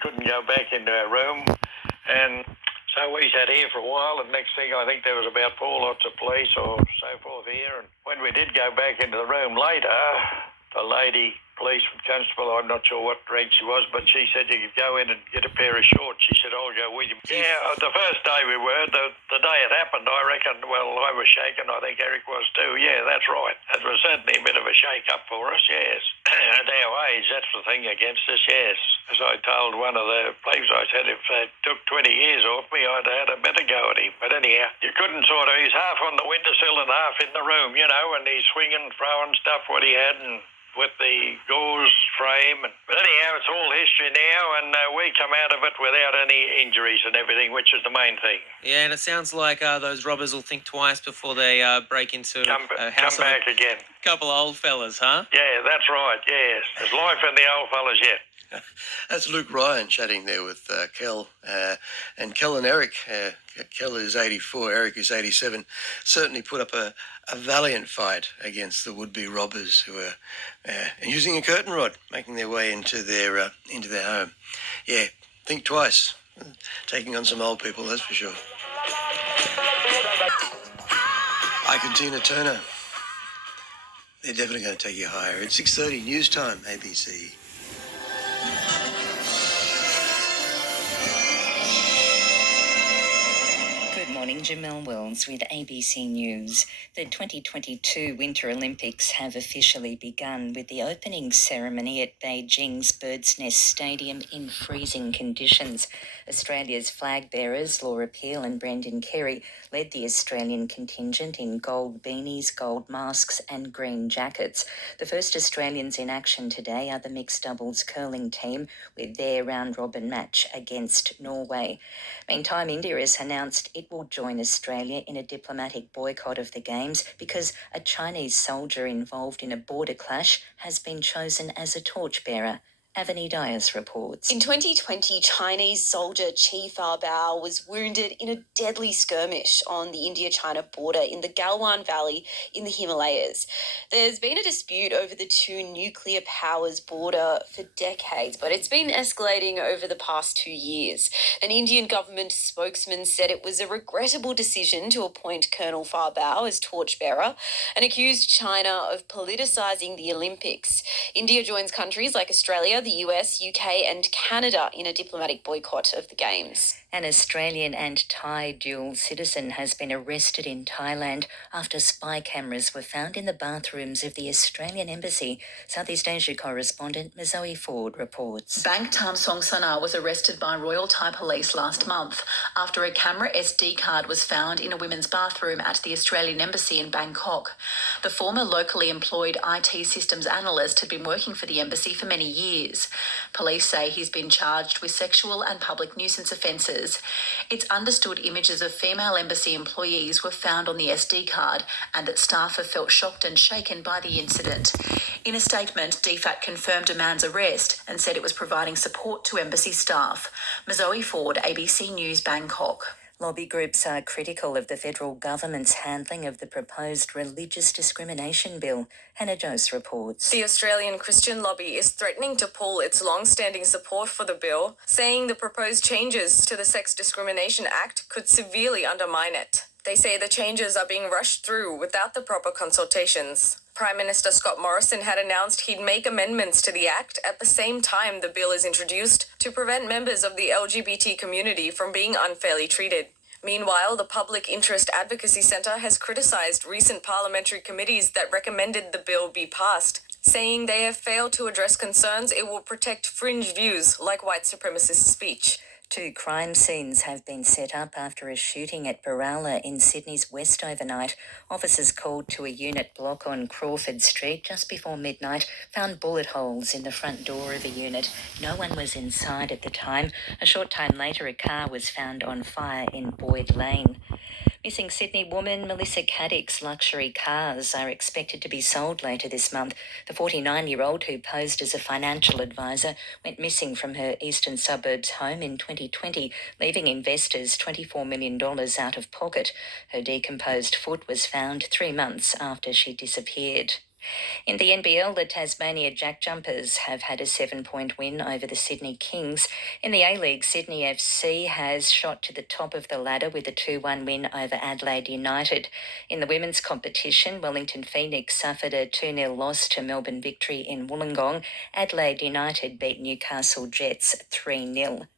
couldn't go back into our room. And so we sat here for a while, and next thing I think there was about 4 lots of police or so forth here. And when we did go back into the room later, the lady policeman constable, I'm not sure what rank she was, but she said you could go in and get a pair of shorts. She said, I'll go with you. Yeah, the first day we were, the day it happened, I reckon, well, I was shaken. I think Eric was too. Yeah, that's right. It was certainly a bit of a shake-up for us, yes. At our age, that's the thing against us, yes. As I told one of the police, I said if they took 20 years off me, I'd have had a better go at him. But anyhow, you couldn't he's half on the windowsill and half in the room, and he's swinging, throwing stuff what he had, and with the gauze frame. But anyhow, it's all history now, and we come out of it without any injuries and everything, which is the main thing. Yeah, and it sounds like those robbers will think twice before they break into a house. Come back again. Couple of old fellas, huh? Yeah, that's right, yes. There's life in the old fellas yet. That's Luke Ryan chatting there with Kel. And Kel and Eric, Kel is 84, Eric is 87, certainly put up a valiant fight against the would-be robbers who are using a curtain rod, making their way into their home. Yeah, think twice. Taking on some old people, that's for sure. Ike and Tina Turner. They're definitely going to take you higher. It's 6:30 news time, ABC. Morning, Jamelle Wells with ABC News. The 2022 Winter Olympics have officially begun with the opening ceremony at Beijing's Bird's Nest Stadium in freezing conditions. Australia's flag bearers, Laura Peel and Brendan Carey, led the Australian contingent in gold beanies, gold masks and green jackets. The first Australians in action today are the mixed doubles curling team with their round-robin match against Norway. Meantime, India has announced it will join Australia in a diplomatic boycott of the Games because a Chinese soldier involved in a border clash has been chosen as a torchbearer. Avani Dias reports. In 2020, Chinese soldier Qi Fabao was wounded in a deadly skirmish on the India-China border in the Galwan Valley in the Himalayas. There's been a dispute over the two nuclear powers border for decades, but it's been escalating over the past 2 years. An Indian government spokesman said it was a regrettable decision to appoint Colonel Fabao as torchbearer and accused China of politicising the Olympics. India joins countries like Australia, the US, UK and Canada in a diplomatic boycott of the Games. An Australian and Thai dual citizen has been arrested in Thailand after spy cameras were found in the bathrooms of the Australian Embassy. Southeast Asia correspondent Zoe Ford reports. Bank Tam Song Sana was arrested by Royal Thai Police last month after a camera SD card was found in a women's bathroom at the Australian Embassy in Bangkok. The former locally employed IT systems analyst had been working for the embassy for many years. Police say he's been charged with sexual and public nuisance offences. It's understood images of female embassy employees were found on the SD card and that staff have felt shocked and shaken by the incident. In a statement, DFAT confirmed a man's arrest and said it was providing support to embassy staff. Zoe Ford, ABC News, Bangkok. Lobby groups are critical of the federal government's handling of the proposed religious discrimination bill. Hannah Jose reports. The Australian Christian lobby is threatening to pull its long-standing support for the bill, saying the proposed changes to the Sex Discrimination Act could severely undermine it. They say the changes are being rushed through without the proper consultations. Prime Minister Scott Morrison had announced he'd make amendments to the Act at the same time the bill is introduced to prevent members of the LGBT community from being unfairly treated. Meanwhile, the Public Interest Advocacy Centre has criticised recent parliamentary committees that recommended the bill be passed, saying they have failed to address concerns it will protect fringe views like white supremacist speech. 2 crime scenes have been set up after a shooting at Baralla in Sydney's west overnight. Officers called to a unit block on Crawford Street just before midnight found bullet holes in the front door of a unit. No one was inside at the time. A short time later, a car was found on fire in Boyd Lane. Missing Sydney woman Melissa Caddick's luxury cars are expected to be sold later this month. The 49-year-old, who posed as a financial advisor, went missing from her eastern suburbs home in 2020, leaving investors $24 million out of pocket. Her decomposed foot was found 3 months after she disappeared. In the NBL, the Tasmania Jack Jumpers have had a 7-point win over the Sydney Kings. In the A-League, Sydney FC has shot to the top of the ladder with a 2-1 win over Adelaide United. In the women's competition, Wellington Phoenix suffered a 2-0 loss to Melbourne Victory in Wollongong. Adelaide United beat Newcastle Jets 3-0.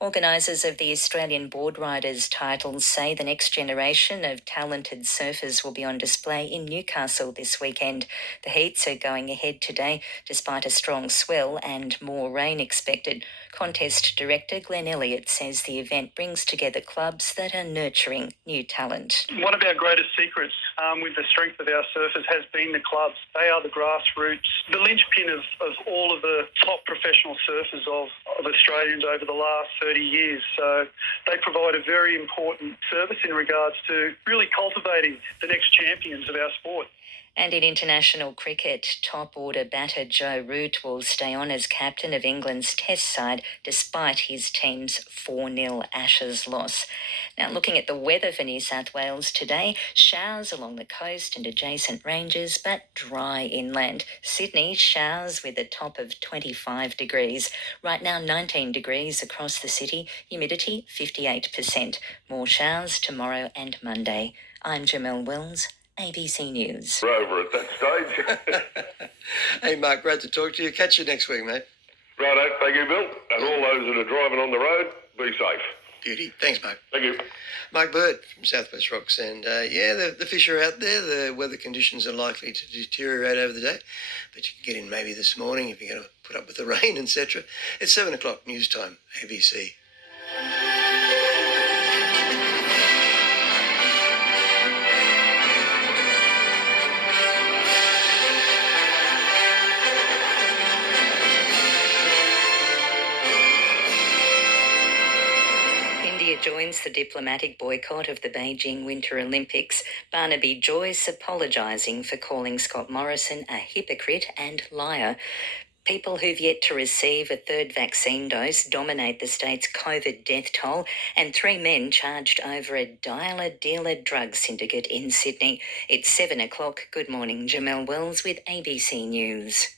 Organisers of the Australian Board Riders titles say the next generation of talented surfers will be on display in Newcastle this weekend. The heats are going ahead today despite a strong swell and more rain expected. Contest director Glenn Elliott says the event brings together clubs that are nurturing new talent. One of our greatest secrets with the strength of our surfers has been the clubs. They are the grassroots, the linchpin of all of the top professional surfers of Australians over the last 30 years. So they provide a very important service in regards to really cultivating the next champions of our sport. And in international cricket, top-order batter Joe Root will stay on as captain of England's Test side despite his team's 4-0 Ashes loss. Now, looking at the weather for New South Wales today, showers along the coast and adjacent ranges, but dry inland. Sydney, showers with a top of 25 degrees. Right now, 19 degrees across the city, humidity 58%. More showers tomorrow and Monday. I'm Jamelle Wills, ABC News. We're over at that stage. Hey, Mark, great to talk to you. Catch you next week, mate. Righto, thank you, Bill. And all those that are driving on the road, be safe. Beauty. Thanks, Mark. Thank you. Mark Bird from Southwest Rocks. And the fish are out there. The weather conditions are likely to deteriorate over the day. But you can get in maybe this morning if you're going to put up with the rain, etc. It's 7 o'clock news time, ABC. Joins the diplomatic boycott of the Beijing Winter Olympics. Barnaby Joyce apologising for calling Scott Morrison a hypocrite and liar. People who've yet to receive a third vaccine dose dominate the state's COVID death toll, and 3 men charged over a dealer drug syndicate in Sydney. It's 7 o'clock. Good morning, Jamelle Wells with ABC News.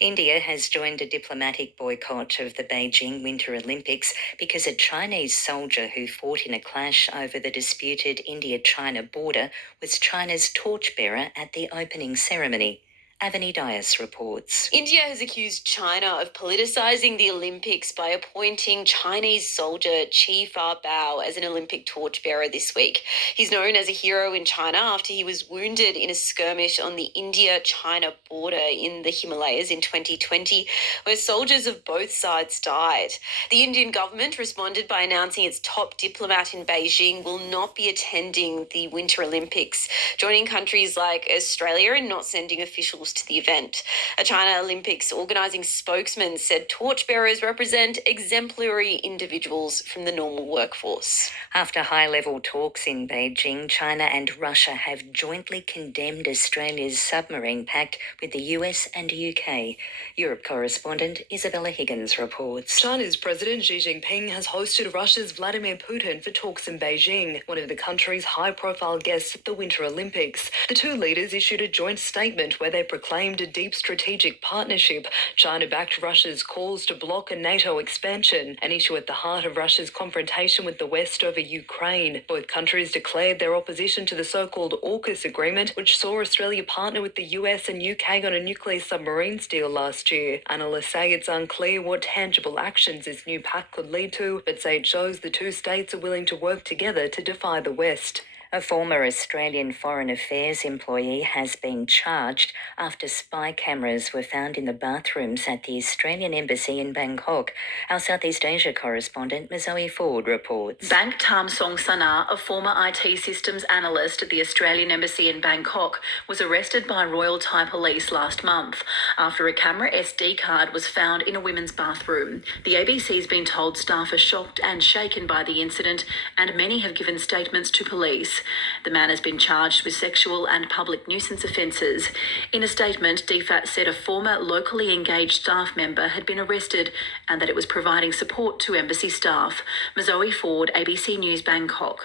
India has joined a diplomatic boycott of the Beijing Winter Olympics because a Chinese soldier who fought in a clash over the disputed India-China border was China's torchbearer at the opening ceremony. Avani Dias reports. India has accused China of politicising the Olympics by appointing Chinese soldier Qi Fabao as an Olympic torchbearer this week. He's known as a hero in China after he was wounded in a skirmish on the India-China border in the Himalayas in 2020, where soldiers of both sides died. The Indian government responded by announcing its top diplomat in Beijing will not be attending the Winter Olympics, joining countries like Australia in not sending officials to the event. A China Olympics organising spokesman said torchbearers represent exemplary individuals from the normal workforce. After high-level talks in Beijing, China and Russia have jointly condemned Australia's submarine pact with the US and UK. Europe correspondent Isabella Higgins reports. China's President Xi Jinping has hosted Russia's Vladimir Putin for talks in Beijing, one of the country's high-profile guests at the Winter Olympics. The two leaders issued a joint statement where they proclaimed a deep strategic partnership. China backed Russia's calls to block a NATO expansion, an issue at the heart of Russia's confrontation with the West over Ukraine. Both countries declared their opposition to the so-called AUKUS agreement, which saw Australia partner with the US and UK on a nuclear submarines deal last year. Analysts say it's unclear what tangible actions this new pact could lead to, but say it shows the two states are willing to work together to defy the West. A former Australian Foreign Affairs employee has been charged after spy cameras were found in the bathrooms at the Australian Embassy in Bangkok. Our Southeast Asia correspondent, Mazoe Ford, reports. Bank Tam Song Sana, a former IT systems analyst at the Australian Embassy in Bangkok, was arrested by Royal Thai Police last month after a camera SD card was found in a women's bathroom. The ABC's been told staff are shocked and shaken by the incident, and many have given statements to police. The man has been charged with sexual and public nuisance offences. In a statement, DFAT said a former locally engaged staff member had been arrested and that it was providing support to embassy staff. Mazoe Ford, ABC News, Bangkok.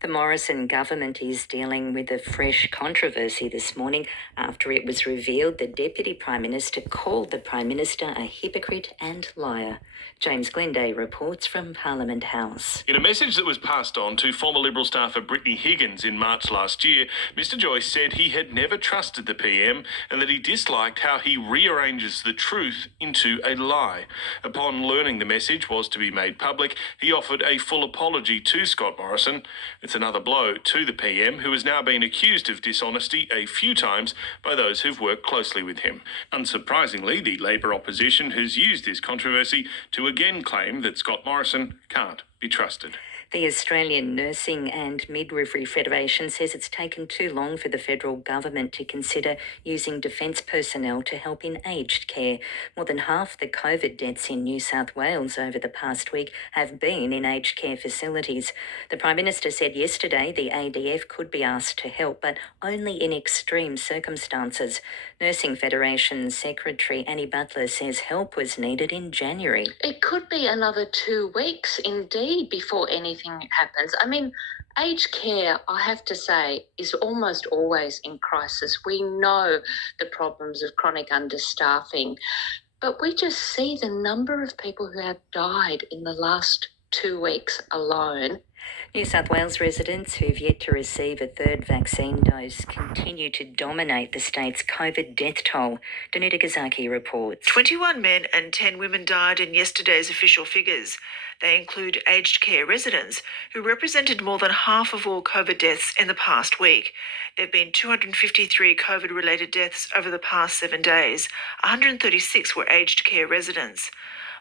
The Morrison government is dealing with a fresh controversy this morning after it was revealed the Deputy Prime Minister called the Prime Minister a hypocrite and liar. James Glenday reports from Parliament House. In a message that was passed on to former Liberal staffer Brittany Higgins in March last year, Mr Joyce said he had never trusted the PM and that he disliked how he rearranges the truth into a lie. Upon learning the message was to be made public, he offered a full apology to Scott Morrison. It's another blow to the PM, who has now been accused of dishonesty a few times by those who've worked closely with him. Unsurprisingly, the Labor opposition has used this controversy to again claim that Scott Morrison can't be trusted. The Australian Nursing and Midwifery Federation says it's taken too long for the federal government to consider using defence personnel to help in aged care. More than half the COVID deaths in New South Wales over the past week have been in aged care facilities. The Prime Minister said yesterday the ADF could be asked to help, but only in extreme circumstances. Nursing Federation Secretary Annie Butler says help was needed in January. It could be another 2 weeks indeed before anything happens. I mean, aged care, I have to say, is almost always in crisis. We know the problems of chronic understaffing, but we just see the number of people who have died in the last 2 weeks alone. New South Wales residents who've yet to receive a third vaccine dose continue to dominate the state's COVID death toll. Danuta Gazaki reports. 21 men and 10 women died in yesterday's official figures. They include aged care residents, who represented more than half of all COVID deaths in the past week. There have been 253 COVID-related deaths over the past 7 days. 136 were aged care residents.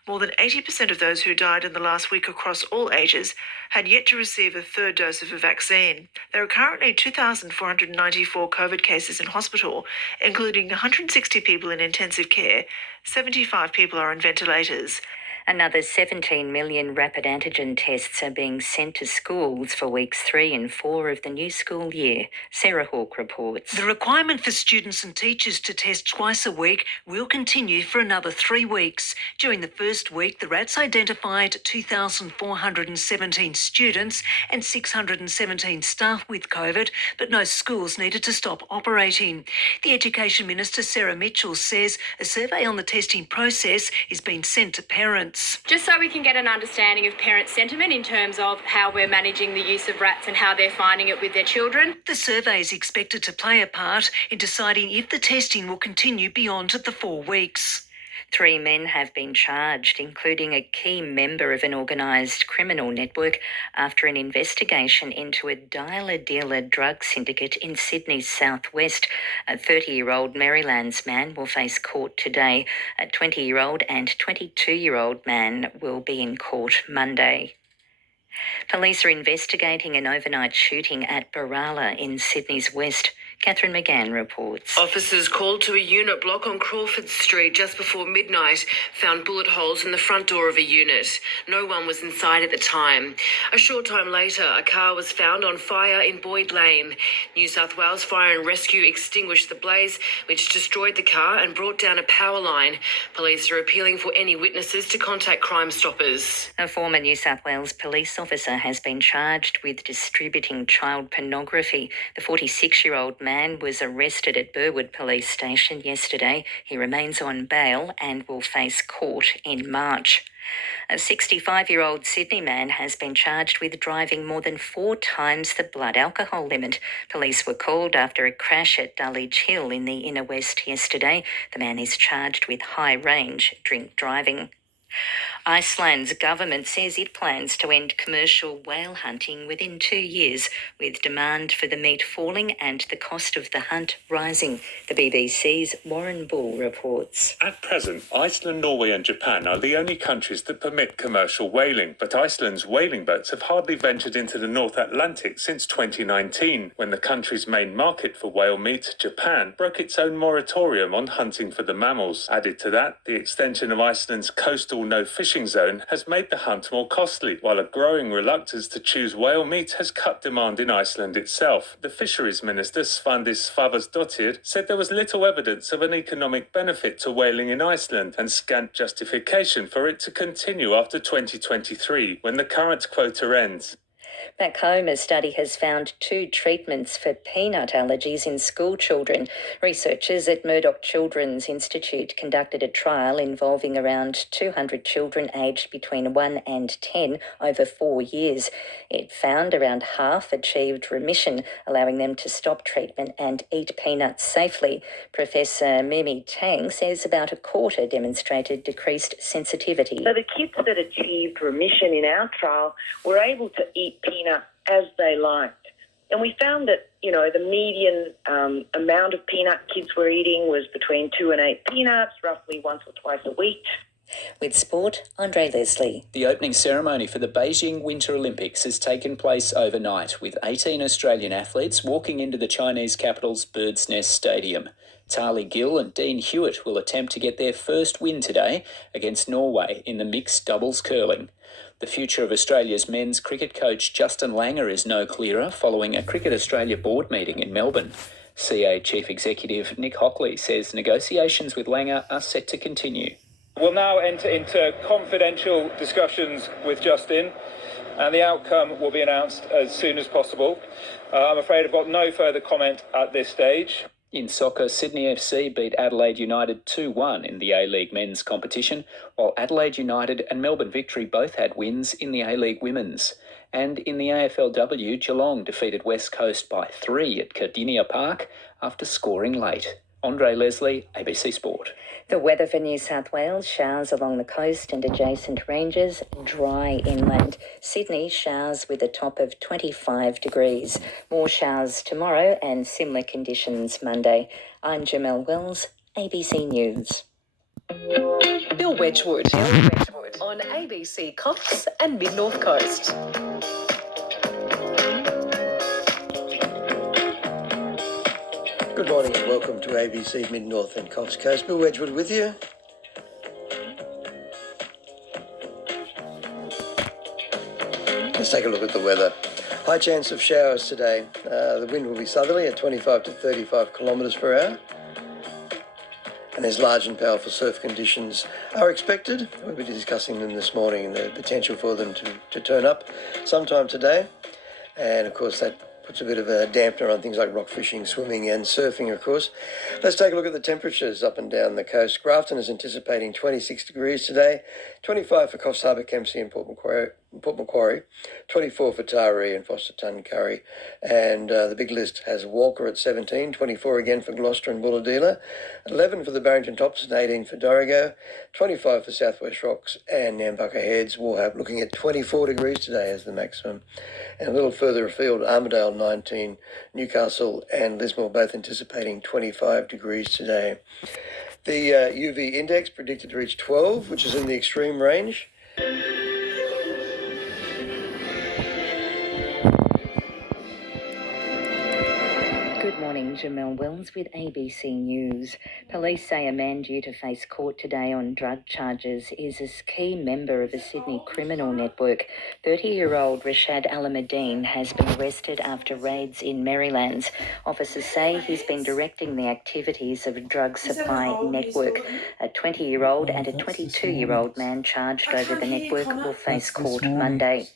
More than 80% of those who died in the last week across all ages had yet to receive a third dose of a vaccine. There are currently 2,494 COVID cases in hospital, including 160 people in intensive care. 75 people are on ventilators. Another 17 million rapid antigen tests are being sent to schools for weeks 3 and 4 of the new school year. Sarah Hawke reports. The requirement for students and teachers to test twice a week will continue for another 3 weeks. During the first week, the RATs identified 2,417 students and 617 staff with COVID, but no schools needed to stop operating. The Education Minister, Sarah Mitchell, says a survey on the testing process is being sent to parents. Just so we can get an understanding of parent sentiment in terms of how we're managing the use of RATs and how they're finding it with their children. The survey is expected to play a part in deciding if the testing will continue beyond the 4 weeks. 3 men have been charged, including a key member of an organised criminal network, after an investigation into a dealer-dealer drug syndicate in Sydney's southwest. A 30-year-old Marylands man will face court today. A 20-year-old and 22-year-old man will be in court Monday. Police are investigating an overnight shooting at Barala in Sydney's west. Catherine McGann reports. Officers called to a unit block on Crawford Street just before midnight found bullet holes in the front door of a unit. No one was inside at the time. A short time later, a car was found on fire in Boyd Lane. New South Wales Fire and Rescue extinguished the blaze, which destroyed the car and brought down a power line. Police are appealing for any witnesses to contact Crime Stoppers. A former New South Wales police officer has been charged with distributing child pornography. The 46-year-old man was arrested at Burwood Police Station yesterday. He remains on bail and will face court in March. A 65-year-old Sydney man has been charged with driving more than 4 times the blood alcohol limit. Police were called after a crash at Dulwich Hill in the inner west yesterday. The man is charged with high-range drink driving. Iceland's government says it plans to end commercial whale hunting within 2 years, with demand for the meat falling and the cost of the hunt rising. The BBC's Warren Bull reports. At present, Iceland, Norway and Japan are the only countries that permit commercial whaling, but Iceland's whaling boats have hardly ventured into the North Atlantic since 2019, when the country's main market for whale meat, Japan, broke its own moratorium on hunting for the mammals. Added to that, the extension of Iceland's coastal no-fishing zone has made the hunt more costly, while a growing reluctance to choose whale meat has cut demand in Iceland itself. The Fisheries Minister, Svandís Svavarsdóttir, said there was little evidence of an economic benefit to whaling in Iceland and scant justification for it to continue after 2023, when the current quota ends. Back home, a study has found 2 treatments for peanut allergies in school children. Researchers at Murdoch Children's Institute conducted a trial involving around 200 children aged between 1 and 10 over 4 years. It found around half achieved remission, allowing them to stop treatment and eat peanuts safely. Professor Mimi Tang says about a quarter demonstrated decreased sensitivity. So the kids that achieved remission in our trial were able to eat peanut as they liked. And we found that, the median amount of peanut kids were eating was between 2 and 8 peanuts, roughly once or twice a week. With sport, Andre Leslie. The opening ceremony for the Beijing Winter Olympics has taken place overnight, with 18 Australian athletes walking into the Chinese capital's Bird's Nest Stadium. Tali Gill and Dean Hewitt will attempt to get their first win today against Norway in the mixed doubles curling. The future of Australia's men's cricket coach Justin Langer is no clearer following a Cricket Australia board meeting in Melbourne. CA Chief Executive Nick Hockley says negotiations with Langer are set to continue. We'll now enter into confidential discussions with Justin, and the outcome will be announced as soon as possible. I'm afraid I've got no further comment at this stage. In soccer, Sydney FC beat Adelaide United 2-1 in the A-League men's competition, while Adelaide United and Melbourne Victory both had wins in the A-League women's. And in the AFLW, Geelong defeated West Coast by 3 at Cardinia Park after scoring late. Andre Leslie, ABC Sport. The weather for New South Wales: showers along the coast and adjacent ranges, dry inland. Sydney, showers with a top of 25 degrees. More showers tomorrow and similar conditions Monday. I'm Jamelle Wells, ABC News. Bill Wedgwood on ABC Cox and Mid-North Coast. Good morning and welcome to ABC Mid-North and Cox Coast. Bill Wedgwood with you. Let's take a look at the weather. High chance of showers today. The wind will be southerly at 25 to 35 kilometres per hour. And there's large and powerful surf conditions are expected. We'll be discussing them this morning and the potential for them to turn up sometime today. And of course that puts a bit of a dampener on things like rock fishing, swimming and surfing, of course. Let's take a look at the temperatures up and down the coast. Grafton is anticipating 26 degrees today, 25 for Coffs Harbour, Kempsey and Port Macquarie, 24 for Taree and Foster Tuncurry. And the big list has Walker at 17, 24 again for Gloucester and Bulladila, 11 for the Barrington Tops and 18 for Dorrigo, 25 for South West Rocks and Nambucca Heads. We'll have looking at 24 degrees today as the maximum. And a little further afield, Armidale 19, Newcastle and Lismore both anticipating 25 degrees today. The UV index predicted to reach 12, which is in the extreme range. Good morning, Jamelle Wells with ABC News. Police say a man due to face court today on drug charges is a key member of a Sydney criminal network. 30-year-old Rashad Alameddine has been arrested after raids in Maryland. Officers say he's been directing the activities of a drug supply network. A 20-year-old and a 22-year-old man charged over the network will face court Monday.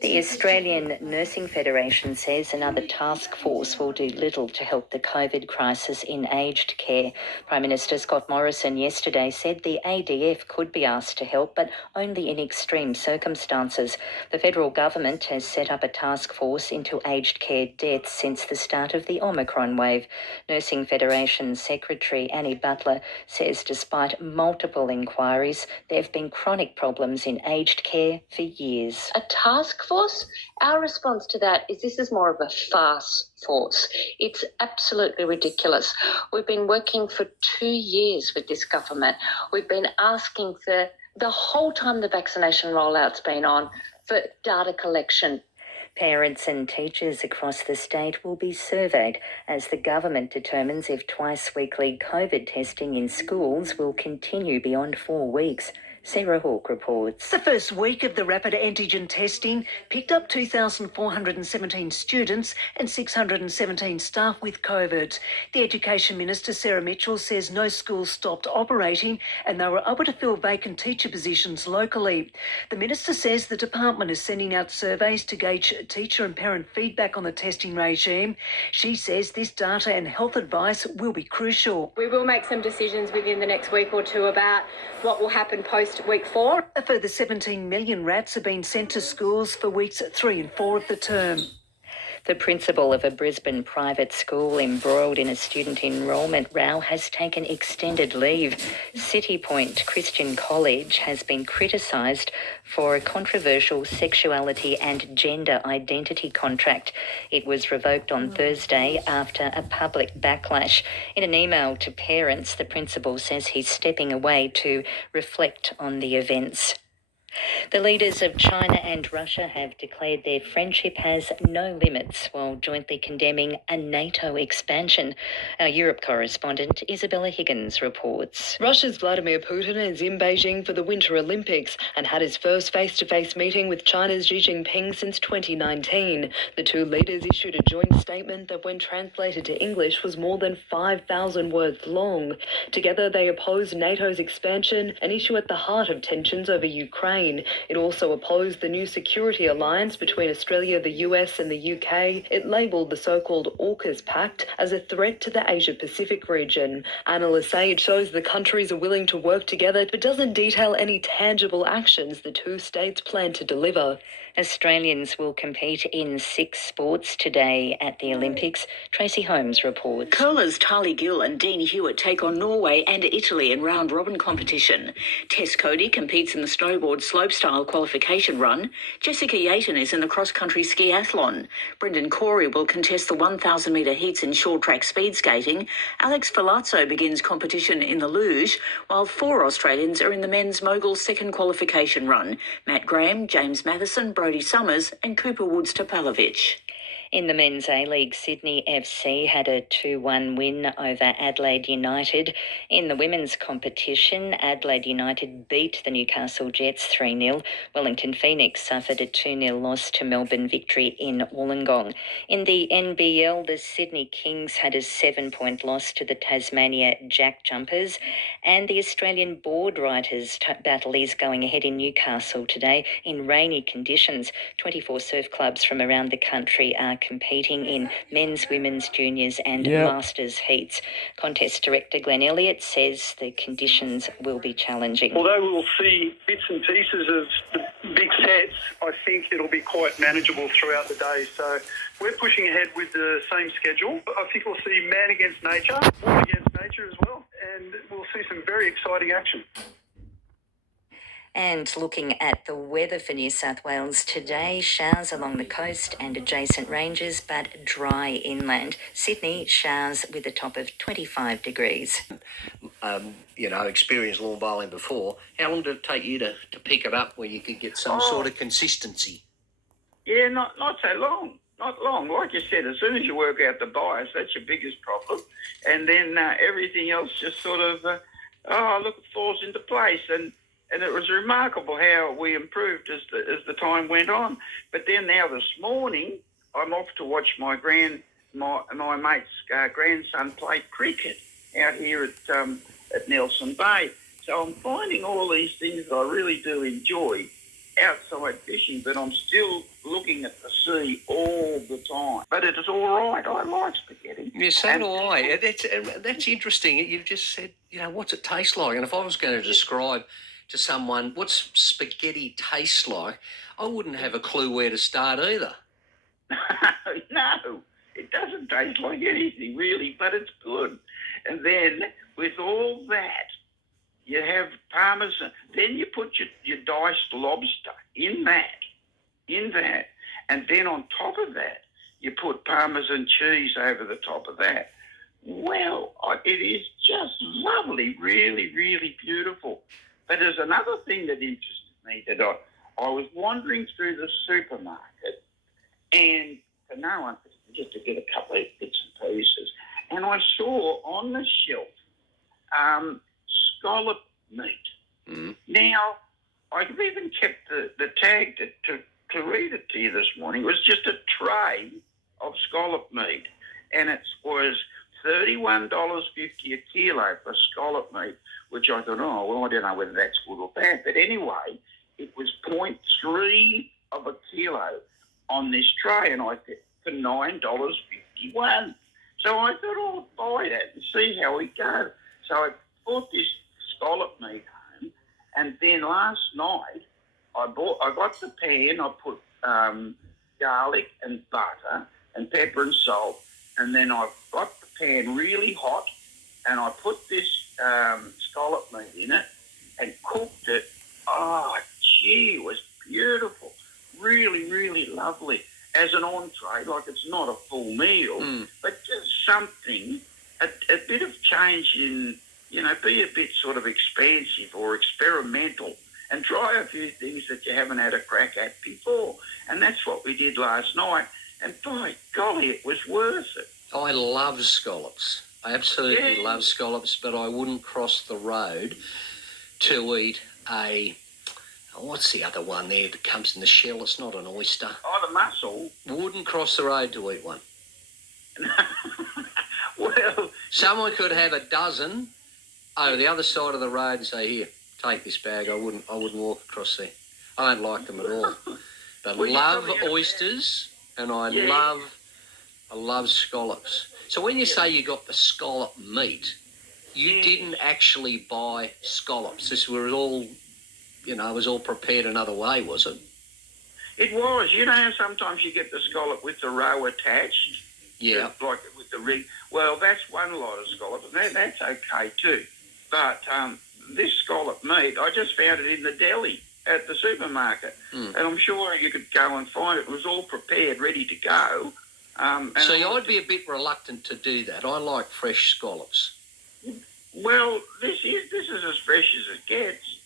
The Australian Nursing Federation says another task force will do little to help the COVID crisis in aged care. Prime Minister Scott Morrison yesterday said the ADF could be asked to help, but only in extreme circumstances. The federal government has set up a task force into aged care deaths since the start of the Omicron wave. Nursing Federation Secretary Annie Butler says despite multiple inquiries, there have been chronic problems in aged care for years. A task force? Our response to that is this is more of a farce force. It's absolutely ridiculous. We've been working for 2 years with this government. We've been asking for the whole time the vaccination rollout's been on for data collection. Parents and teachers across the state will be surveyed as the government determines if twice-weekly COVID testing in schools will continue beyond 4 weeks. Sarah Hawke reports. The first week of the rapid antigen testing picked up 2,417 students and 617 staff with COVID. The Education Minister, Sarah Mitchell, says no schools stopped operating and they were able to fill vacant teacher positions locally. The Minister says the department is sending out surveys to gauge teacher and parent feedback on the testing regime. She says this data and health advice will be crucial. We will make some decisions within the next week or two about what will happen post week 4. A further 17 million rats have been sent to schools for weeks 3 and 4 of the term. The principal of a Brisbane private school embroiled in a student enrolment row has taken extended leave. City Point Christian College has been criticised for a controversial sexuality and gender identity contract. It was revoked on Thursday after a public backlash. In an email to parents, the principal says he's stepping away to reflect on the events. The leaders of China and Russia have declared their friendship has no limits while jointly condemning a NATO expansion. Our Europe correspondent Isabella Higgins reports. Russia's Vladimir Putin is in Beijing for the Winter Olympics and had his first face-to-face meeting with China's Xi Jinping since 2019. The two leaders issued a joint statement that, when translated to English, was more than 5,000 words long. Together, they opposed NATO's expansion, an issue at the heart of tensions over Ukraine. It also opposed the new security alliance between Australia, the US and the UK. It labelled the so-called AUKUS Pact as a threat to the Asia-Pacific region. Analysts say it shows the countries are willing to work together, but doesn't detail any tangible actions the two states plan to deliver. Australians will compete in 6 sports today at the Olympics. Tracy Holmes reports. Curlers Tali Gill and Dean Hewitt take on Norway and Italy in round-robin competition. Tess Cody competes in the snowboard slopestyle qualification run. Jessica Yaton is in the cross-country skiathlon. Brendan Corey will contest the 1,000-metre heats in short-track speed skating. Alex Filazzo begins competition in the luge, while 4 Australians are in the men's mogul second qualification run. Matt Graham, James Matheson, Brodie Summers and Cooper Woods-Topalovich. In the Men's A-League, Sydney FC had a 2-1 win over Adelaide United. In the women's competition, Adelaide United beat the Newcastle Jets 3-0. Wellington Phoenix suffered a 2-0 loss to Melbourne Victory in Wollongong. In the NBL, the Sydney Kings had a 7-point loss to the Tasmania Jack Jumpers. And the Australian board writers battle is going ahead in Newcastle today in rainy conditions. 24 surf clubs from around the country are competing in men's, women's, juniors and masters heats. Contest director Glenn Elliott says the conditions will be challenging. Although we will see bits and pieces of the big sets, I think it'll be quite manageable throughout the day. So we're pushing ahead with the same schedule. I think we'll see man against nature, woman against nature as well, and we'll see some very exciting action. And looking at the weather for New South Wales today, showers along the coast and adjacent ranges, but dry inland. Sydney, showers with a top of 25 degrees. Experienced lawn bowling before. How long did it take you to pick it up where you could get some sort of consistency? Yeah, not so long. Not long. Like you said, as soon as you work out the bias, that's your biggest problem. And then everything else just sort of, it falls into place. And it was remarkable how we improved as the time went on. But then now this morning, I'm off to watch my mate's grandson play cricket out here at Nelson Bay. So I'm finding all these things that I really do enjoy outside fishing, but I'm still looking at the sea all the time. But it's all right. I like spaghetti. Yeah, so do I. That's interesting. You've just said, what's it taste like? And if I was going to describe to someone what's spaghetti taste like, I wouldn't have a clue where to start either. No, it doesn't taste like anything really, but it's good. And then with all that, you have parmesan. Then you put your diced lobster in that, and then on top of that, you put parmesan cheese over the top of that. Well, it is just lovely, really, really beautiful. But there's another thing that interested me, that I was wandering through the supermarket, and for no one, just to get a couple of bits and pieces, and I saw on the shelf scallop meat. Now, I've even kept the tag to read it to you this morning. It was just a tray of scallop meat, and it was $31.50 a kilo for scallop meat, which I thought, oh, well, I don't know whether that's good or bad. But anyway, it was 0.3 of a kilo on this tray, and I said, for $9.51. So I thought, oh, I'll buy that and see how we go. So I bought this scallop meat home, and then last night I got the pan. I put garlic and butter and pepper and salt, and then I got the pan really hot, and I put this scallop meat in it and cooked it. Oh, gee, it was beautiful. Really, really lovely. As an entree, like it's not a full meal, but just something, a bit of change in, be a bit sort of expansive or experimental and try a few things that you haven't had a crack at before. And that's what we did last night. And by golly, it was worth it. I love scallops. I absolutely love scallops, but I wouldn't cross the road to eat what's the other one there that comes in the shell? It's not an oyster. Oh, the mussel. Wouldn't cross the road to eat one. Well, someone could have a dozen over the other side of the road and say, here, take this bag. I wouldn't walk across there. I don't like them at all. But I love oysters and I love scallops. So when you say you got the scallop meat, you didn't actually buy scallops. This was all, it was all prepared another way, was it? It was. You know how sometimes you get the scallop with the roe attached? Yeah. Like with the rig. Well, that's one lot of scallops, and that's okay too. But this scallop meat, I just found it in the deli at the supermarket. And I'm sure you could go and find it. It was all prepared, ready to go. So I'd be a bit reluctant to do that. I like fresh scallops. Well, this is as fresh as it gets.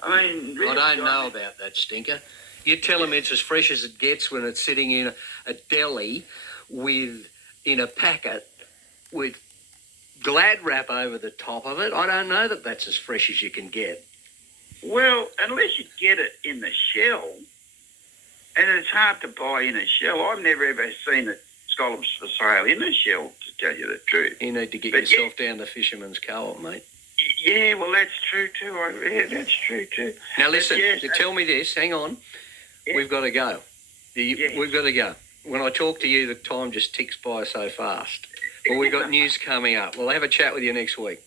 I mean, really, I don't know about that, Stinker. You're telling me it's as fresh as it gets when it's sitting in a deli in a packet with Glad wrap over the top of it. I don't know that that's as fresh as you can get. Well, unless you get it in the shell, and it's hard to buy in a shell. I've never ever seen scallops for sale in a shell, to tell you the truth. You need to get yourself down to Fisherman's Co-op, mate. Yeah, well, that's true too. That's true too. Now listen, tell me this. Hang on. Yeah. We've got to go. We've got to go. When I talk to you, the time just ticks by so fast. Well, we've got news coming up. We'll have a chat with you next week.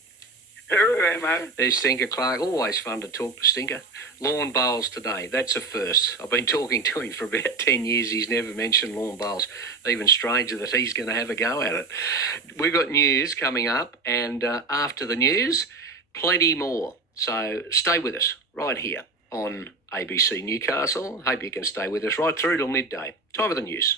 There's Stinker Clark. Always fun to talk to Stinker. Lawn bowls today. That's a first. I've been talking to him for about 10 years. He's never mentioned lawn bowls. Even stranger that he's going to have a go at it. We've got news coming up, and after the news, plenty more. So stay with us right here on ABC Newcastle. Hope you can stay with us right through till midday. Time for the news.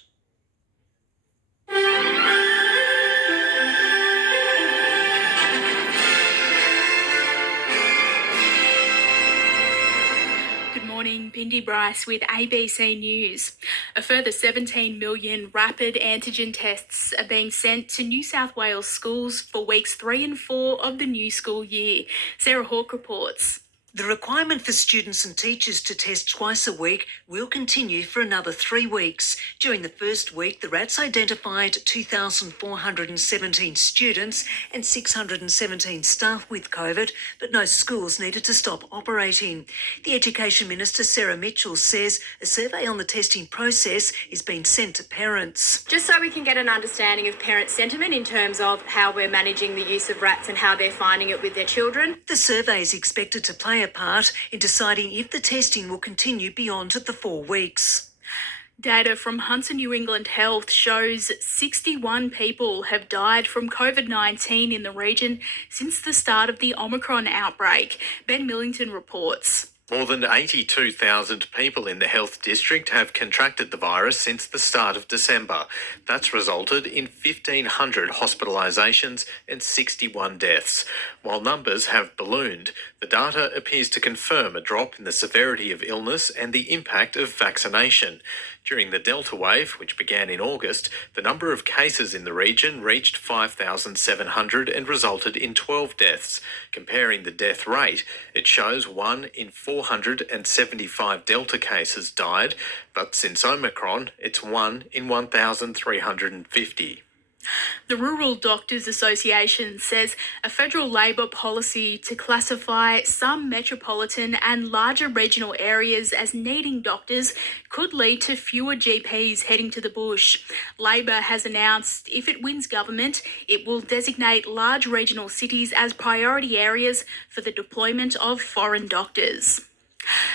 Bindi Bryce with ABC News. A further 17 million rapid antigen tests are being sent to New South Wales schools for weeks 3 and 4 of the new school year. Sarah Hawke reports. The requirement for students and teachers to test twice a week will continue for another 3 weeks. During the first week, the RATs identified 2,417 students and 617 staff with COVID, but no schools needed to stop operating. The Education Minister, Sarah Mitchell, says a survey on the testing process is being sent to parents. Just so we can get an understanding of parent sentiment in terms of how we're managing the use of RATs and how they're finding it with their children. The survey is expected to play a part in deciding if the testing will continue beyond the 4 weeks. Data from Hunter New England Health shows 61 people have died from COVID-19 in the region since the start of the Omicron outbreak. Ben Millington reports. More than 82,000 people in the health district have contracted the virus since the start of December. That's resulted in 1,500 hospitalisations and 61 deaths. While numbers have ballooned, the data appears to confirm a drop in the severity of illness and the impact of vaccination. During the Delta wave, which began in August, the number of cases in the region reached 5,700 and resulted in 12 deaths. Comparing the death rate, it shows 1 in 475 Delta cases died, but since Omicron, it's 1 in 1,350. The Rural Doctors Association says a federal Labor policy to classify some metropolitan and larger regional areas as needing doctors could lead to fewer GPs heading to the bush. Labor has announced if it wins government, it will designate large regional cities as priority areas for the deployment of foreign doctors.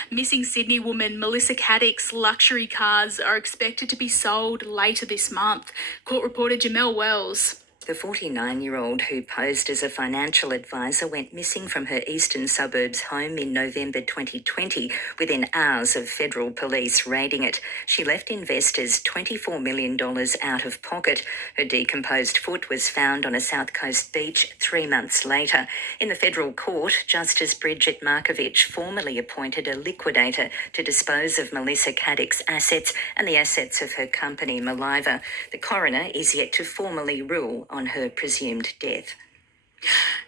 Missing Sydney woman Melissa Caddick's luxury cars are expected to be sold later this month. Court reporter Jamelle Wells. The 49-year-old who posed as a financial advisor went missing from her eastern suburbs home in November 2020 within hours of federal police raiding it. She left investors $24 million out of pocket. Her decomposed foot was found on a South Coast beach 3 months later. In the federal court, Justice Bridget Markovich formally appointed a liquidator to dispose of Melissa Caddick's assets and the assets of her company, Maliva. The coroner is yet to formally rule on her presumed death.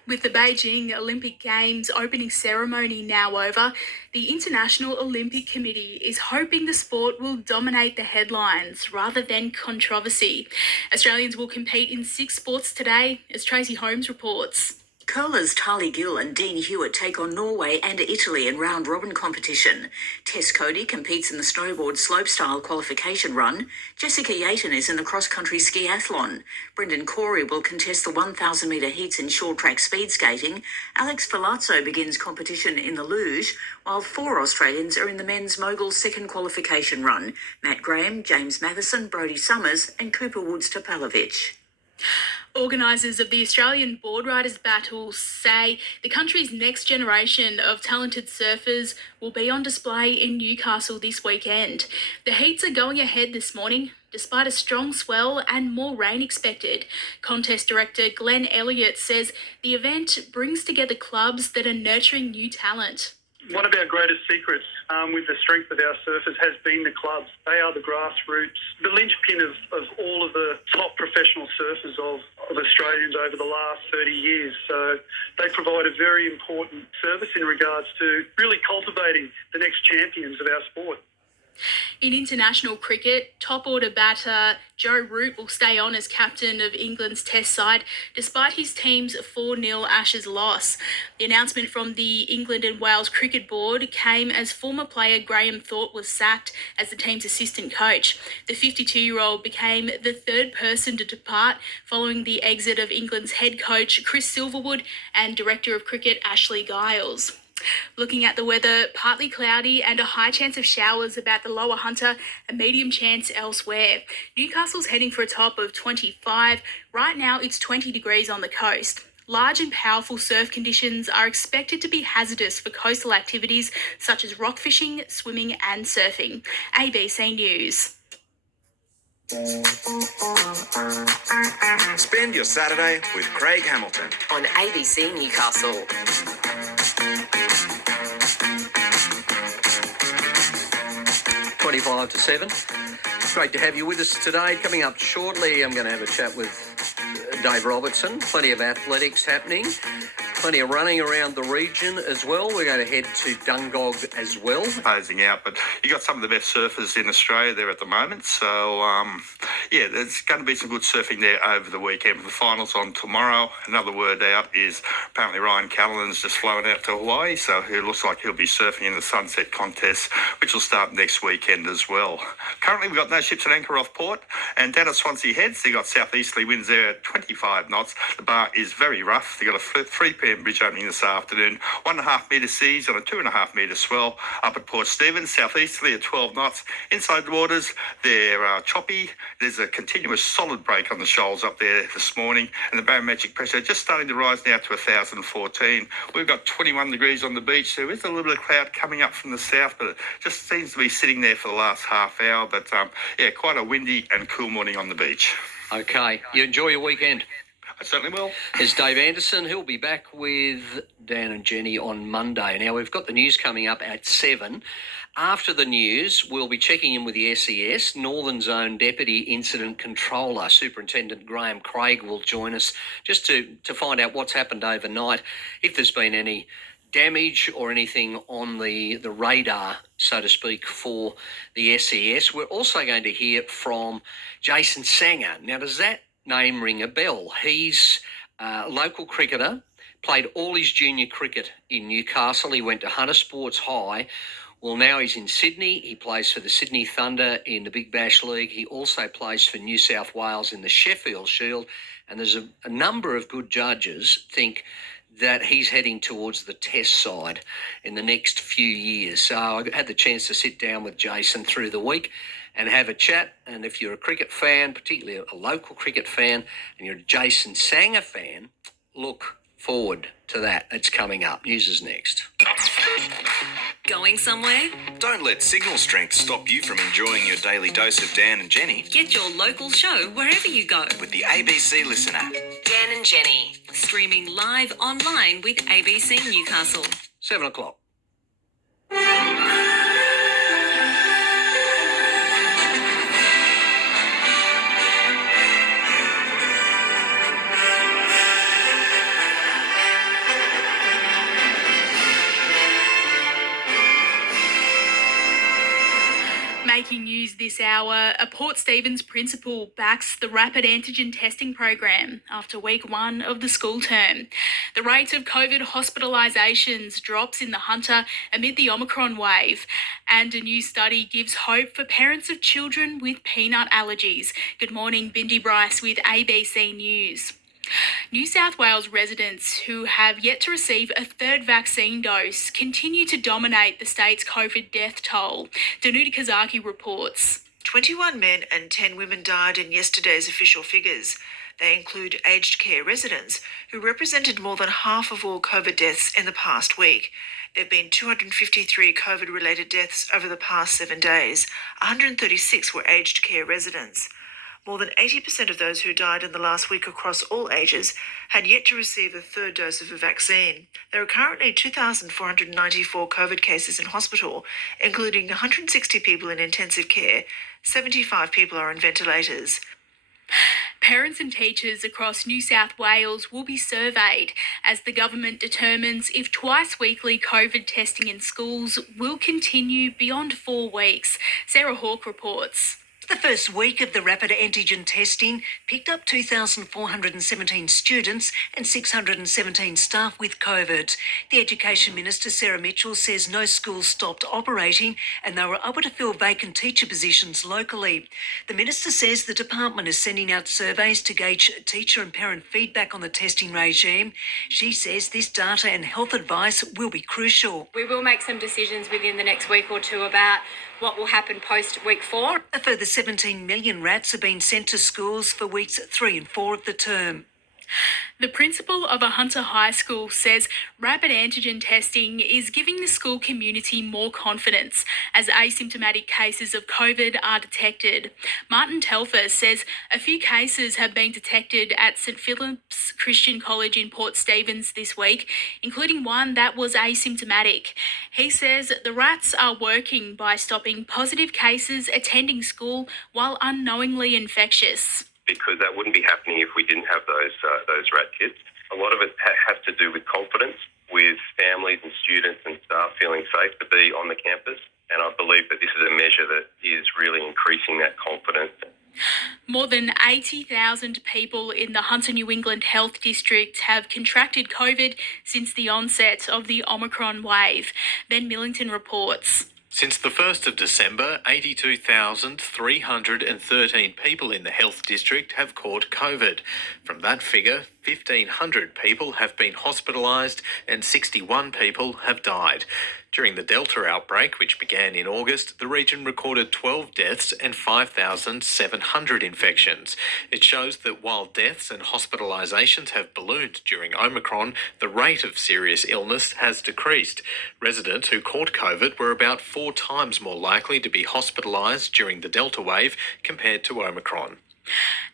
With the Beijing Olympic Games opening ceremony now over, the International Olympic Committee is hoping the sport will dominate the headlines rather than controversy. Australians will compete in 6 sports today, as Tracy Holmes reports. Curlers Tali Gill and Dean Hewitt take on Norway and Italy in round-robin competition. Tess Cody competes in the snowboard slopestyle qualification run. Jessica Yaton is in the cross-country skiathlon. Brendan Corey will contest the 1,000-metre heats in short-track speed skating. Alex Filazzo begins competition in the luge, while 4 Australians are in the men's mogul second qualification run. Matt Graham, James Matheson, Brodie Summers and Cooper Woods-Topalovich. Organisers of the Australian Board Riders Battle say the country's next generation of talented surfers will be on display in Newcastle this weekend. The heats are going ahead this morning, despite a strong swell and more rain expected. Contest director Glenn Elliott says the event brings together clubs that are nurturing new talent. One of our greatest secrets with the strength of our surfers has been the clubs. They are the grassroots, the linchpin of all of the top professional surfers of Australians over the last 30 years. So they provide a very important service in regards to really cultivating the next champions of our sport. In international cricket, top-order batter Joe Root will stay on as captain of England's Test side despite his team's 4-0 Ashes loss. The announcement from the England and Wales Cricket Board came as former player Graham Thorpe was sacked as the team's assistant coach. The 52-year-old became the 3rd person to depart following the exit of England's head coach Chris Silverwood and director of cricket Ashley Giles. Looking at the weather, partly cloudy and a high chance of showers about the lower Hunter, a medium chance elsewhere. Newcastle's heading for a top of 25. Right now it's 20 degrees on the coast. Large and powerful surf conditions are expected to be hazardous for coastal activities such as rock fishing, swimming and surfing. ABC News. Spend your Saturday with Craig Hamilton on ABC Newcastle. 25 to 7. Great to have you with us today. Coming up shortly, I'm going to have a chat with Dave Robertson. Plenty of athletics happening. Plenty of running around the region as well. We're going to head to Dungog as well. Posing out, but you got some of the best surfers in Australia there at the moment. So, yeah, there's going to be some good surfing there over the weekend. The finals on tomorrow. Another word out is apparently Ryan Callahan's just flown out to Hawaii, so it looks like he'll be surfing in the Sunset Contest, which will start next weekend as well. Currently, we've got no ships at anchor off port, and down at Swansea Heads, they've got southeasterly winds there at 25 knots. The bar is very rough. They've got a 3 p.m. Southampton Bridge opening this afternoon. 1.5 metre seas on a 2.5 metre swell up at Port Stephens, southeasterly at 12 knots. Inside the waters, they're choppy. There's a continuous solid break on the shoals up there this morning, and the barometric pressure just starting to rise now to 1,014. We've got 21 degrees on the beach. There is a little bit of cloud coming up from the south, but it just seems to be sitting there for the last half hour. But yeah, quite a windy and cool morning on the beach. Okay, you enjoy your weekend. I certainly will. There's Dave Anderson. He'll be back with Dan and Jenny on Monday. Now, we've got the news coming up at 7. After the news, we'll be checking in with the SES. Northern Zone Deputy Incident Controller, Superintendent Graham Craig, will join us just to find out what's happened overnight, if there's been any damage or anything on the radar, so to speak, for the SES. We're also going to hear from Jason Sanger. Now, does that name ring a bell? He's a local cricketer, played all his junior cricket in Newcastle. He went to Hunter Sports High. Well, now he's in Sydney. He plays for the Sydney Thunder in the Big Bash League. He also plays for New South Wales in the Sheffield Shield. And there's a number of good judges think that he's heading towards the test side in the next few years. So I had the chance to sit down with Jason through the week and have a chat. And if you're a cricket fan, particularly a local cricket fan, and you're a Jason Sanger fan, look forward to that. It's coming up. News is next. Going somewhere? Don't let signal strength stop you from enjoying your daily dose of Dan and Jenny. Get your local show wherever you go. With the ABC Listen app. Dan and Jenny. Streaming live online with ABC Newcastle. 7 o'clock. Making news this hour, a Port Stephens principal backs the rapid antigen testing program after week 1 of the school term. The rate of COVID hospitalisations drops in the Hunter amid the Omicron wave, and a new study gives hope for parents of children with peanut allergies. Good morning, Bindi Bryce with ABC News. New South Wales residents who have yet to receive a third vaccine dose continue to dominate the state's COVID death toll. Danuta Kazaki reports. 21 men and 10 women died in yesterday's official figures. They include aged care residents, who represented more than half of all COVID deaths in the past week. There have been 253 COVID-related deaths over the past 7 days. 136 were aged care residents. More than 80% of those who died in the last week across all ages had yet to receive a third dose of a vaccine. There are currently 2,494 COVID cases in hospital, including 160 people in intensive care. 75 people are on ventilators. Parents and teachers across New South Wales will be surveyed as the government determines if twice-weekly COVID testing in schools will continue beyond 4 weeks. Sarah Hawke reports. The first week of the rapid antigen testing picked up 2,417 students and 617 staff with COVID. The Education Minister, Sarah Mitchell, says no schools stopped operating and they were able to fill vacant teacher positions locally. The Minister says the department is sending out surveys to gauge teacher and parent feedback on the testing regime. She says this data and health advice will be crucial. We will make some decisions within the next week or two about what will happen post week 4. A further 17 million rats have been sent to schools for weeks 3 and 4 of the term. The principal of a Hunter High School says rapid antigen testing is giving the school community more confidence as asymptomatic cases of COVID are detected. Martin Telfer says a few cases have been detected at St Philip's Christian College in Port Stephens this week, including one that was asymptomatic. He says the rats are working by stopping positive cases attending school while unknowingly infectious. Because that wouldn't be happening if we didn't have those rat kits. A lot of it has to do with confidence, with families and students and staff feeling safe to be on the campus. And I believe that this is a measure that is really increasing that confidence. More than 80,000 people in the Hunter New England Health District have contracted COVID since the onset of the Omicron wave. Ben Millington reports. Since the 1st of December, 82,313 people in the health district have caught COVID. From that figure, 1,500 people have been hospitalised and 61 people have died. During the Delta outbreak, which began in August, the region recorded 12 deaths and 5,700 infections. It shows that while deaths and hospitalisations have ballooned during Omicron, the rate of serious illness has decreased. Residents who caught COVID were about 4 times more likely to be hospitalised during the Delta wave compared to Omicron.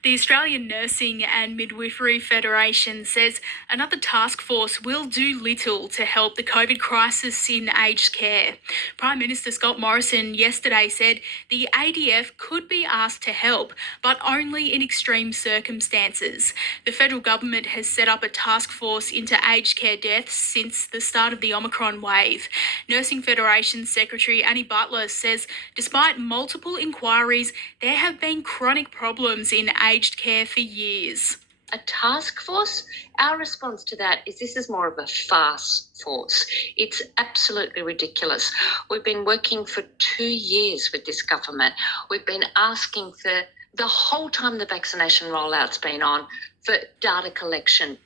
The Australian Nursing and Midwifery Federation says another task force will do little to help the COVID crisis in aged care. Prime Minister Scott Morrison yesterday said the ADF could be asked to help, but only in extreme circumstances. The federal government has set up a task force into aged care deaths since the start of the Omicron wave. Nursing Federation Secretary Annie Butler says despite multiple inquiries, there have been chronic problems in aged care for years. A task force? Our response to that is this is more of a farce force. It's absolutely ridiculous. We've been working for 2 years with this government. We've been asking for the whole time the vaccination rollout's been on for data collection.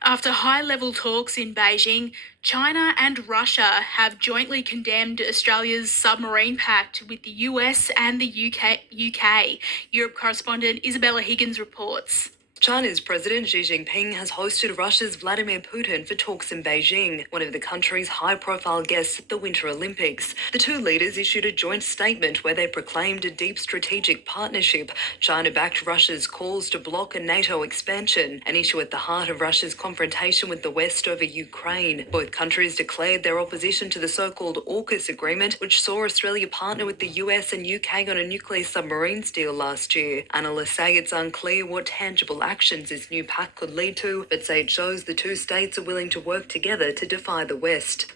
After high-level talks in Beijing, China and Russia have jointly condemned Australia's submarine pact with the US and the UK. Europe correspondent Isabella Higgins reports. China's President Xi Jinping has hosted Russia's Vladimir Putin for talks in Beijing, one of the country's high-profile guests at the Winter Olympics. The two leaders issued a joint statement where they proclaimed a deep strategic partnership. China backed Russia's calls to block a NATO expansion, an issue at the heart of Russia's confrontation with the West over Ukraine. Both countries declared their opposition to the so-called AUKUS agreement, which saw Australia partner with the US and UK on a nuclear submarines deal last year. Analysts say it's unclear what tangible actions this new pact could lead to, but say it shows the two states are willing to work together to defy the West.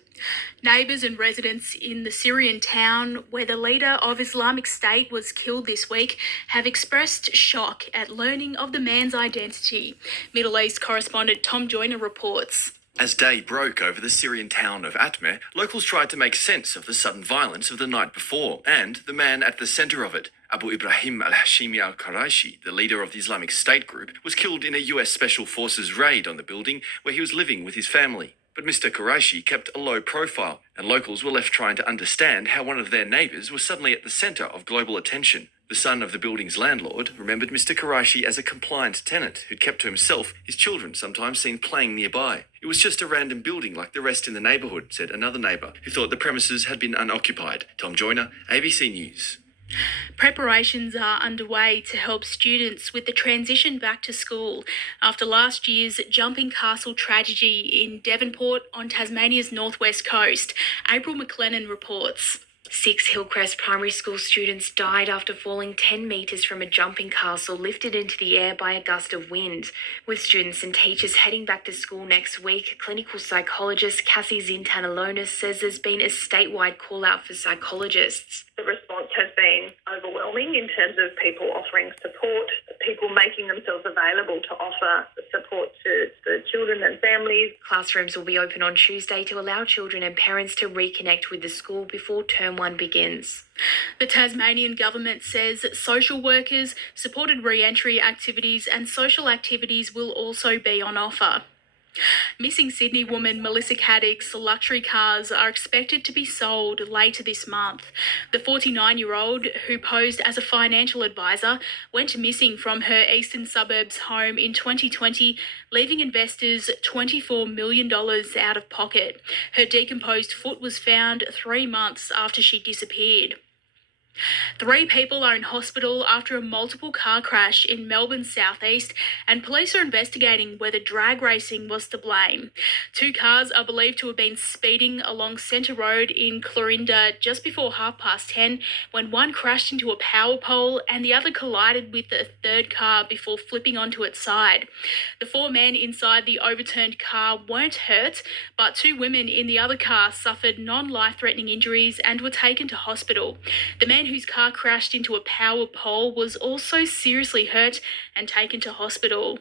Neighbours and residents in the Syrian town where the leader of Islamic State was killed this week have expressed shock at learning of the man's identity. Middle East correspondent Tom Joyner reports. As day broke over the Syrian town of Atmeh, locals tried to make sense of the sudden violence of the night before and the man at the centre of it. Abu Ibrahim al-Hashimi al-Quraishi, the leader of the Islamic State group, was killed in a US Special Forces raid on the building where he was living with his family. But Mr. Quraishi kept a low profile, and locals were left trying to understand how one of their neighbours was suddenly at the centre of global attention. The son of the building's landlord remembered Mr. Quraishi as a compliant tenant who'd kept to himself, his children sometimes seen playing nearby. It was just a random building like the rest in the neighbourhood, said another neighbour who thought the premises had been unoccupied. Tom Joyner, ABC News. Preparations are underway to help students with the transition back to school after last year's Jumping Castle tragedy in Devonport on Tasmania's northwest coast. April McLennan reports. 6 Hillcrest primary school students died after falling 10 metres from a jumping castle lifted into the air by a gust of wind. With students and teachers heading back to school next week, clinical psychologist Cassie Zintanalonis says there's been a statewide call-out for psychologists. The response has been overwhelming in terms of people offering support, people making themselves available to offer support to the children and families. Classrooms will be open on Tuesday to allow children and parents to reconnect with the school before Term 1 begins. The Tasmanian government says social workers, supported re-entry activities and social activities will also be on offer. Missing Sydney woman Melissa Caddick's luxury cars are expected to be sold later this month. The 49-year-old, who posed as a financial advisor, went missing from her eastern suburbs home in 2020, leaving investors $24 million out of pocket. Her decomposed foot was found 3 months after she disappeared. 3 people are in hospital after a multiple car crash in Melbourne's southeast, and police are investigating whether drag racing was to blame. 2 cars are believed to have been speeding along Centre Road in Clorinda just before 10:30 when one crashed into a power pole and the other collided with a third car before flipping onto its side. The 4 men inside the overturned car weren't hurt, but 2 women in the other car suffered non-life-threatening injuries and were taken to hospital. The man whose car crashed into a power pole was also seriously hurt and taken to hospital.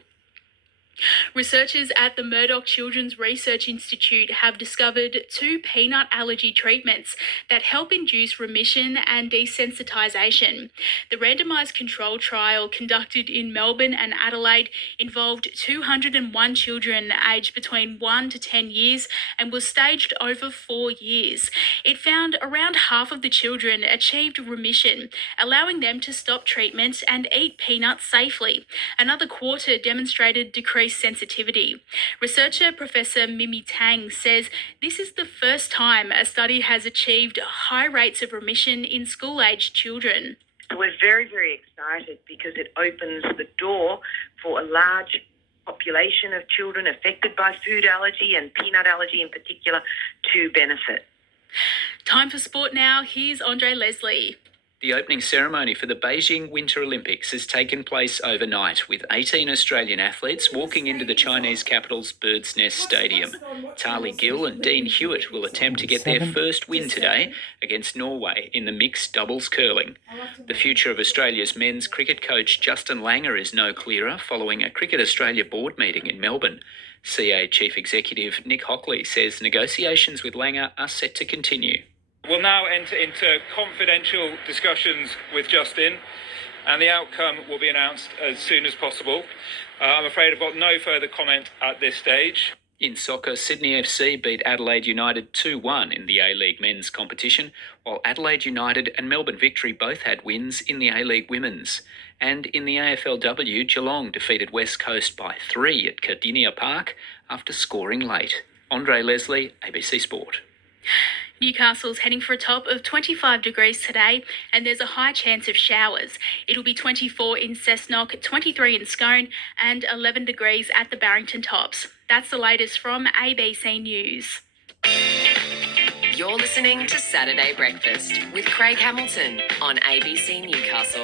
Researchers at the Murdoch Children's Research Institute have discovered 2 peanut allergy treatments that help induce remission and desensitisation. The randomised control trial conducted in Melbourne and Adelaide involved 201 children aged between 1 to 10 years and was staged over 4 years. It found around half of the children achieved remission, allowing them to stop treatment and eat peanuts safely. Another quarter demonstrated decreased sensitivity. Researcher Professor Mimi Tang says this is the first time a study has achieved high rates of remission in school-aged children. We're very, very excited because it opens the door for a large population of children affected by food allergy and peanut allergy in particular to benefit. Time for sport now. Here's Andre Leslie. The opening ceremony for the Beijing Winter Olympics has taken place overnight, with 18 Australian athletes walking into the Chinese capital's Bird's Nest Stadium. Tali Gill and Dean Hewitt will attempt to get their first win today against Norway in the mixed doubles curling. The future of Australia's men's cricket coach Justin Langer is no clearer following a Cricket Australia board meeting in Melbourne. CA Chief Executive Nick Hockley says negotiations with Langer are set to continue. We'll now enter into confidential discussions with Justin, and the outcome will be announced as soon as possible. I'm afraid I've got no further comment at this stage. In soccer, Sydney FC beat Adelaide United 2-1 in the A-League men's competition, while Adelaide United and Melbourne Victory both had wins in the A-League women's. And in the AFLW, Geelong defeated West Coast by 3 at Cardinia Park after scoring late. Andre Leslie, ABC Sport. Newcastle's heading for a top of 25 degrees today, and there's a high chance of showers. It'll be 24 in Cessnock, 23 in Scone, and 11 degrees at the Barrington Tops. That's the latest from ABC News. You're listening to Saturday Breakfast with Craig Hamilton on ABC Newcastle.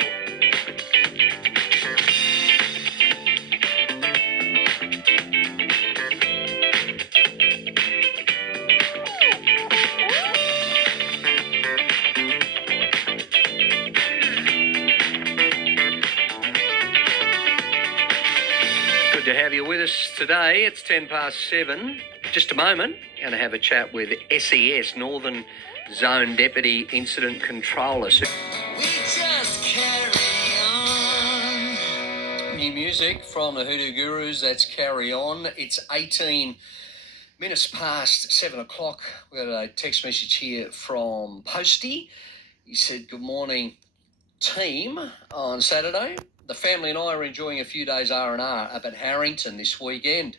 To have you with us today. It's 7:10. Just a moment, going to have a chat with SES, Northern Zone Deputy Incident Controller. New music from the Hoodoo Gurus, that's Carry On. It's 18 minutes past 7 o'clock. We've got a text message here from Posty. He said, good morning, team, on Saturday. The family and I are enjoying a few days R&R up at Harrington this weekend,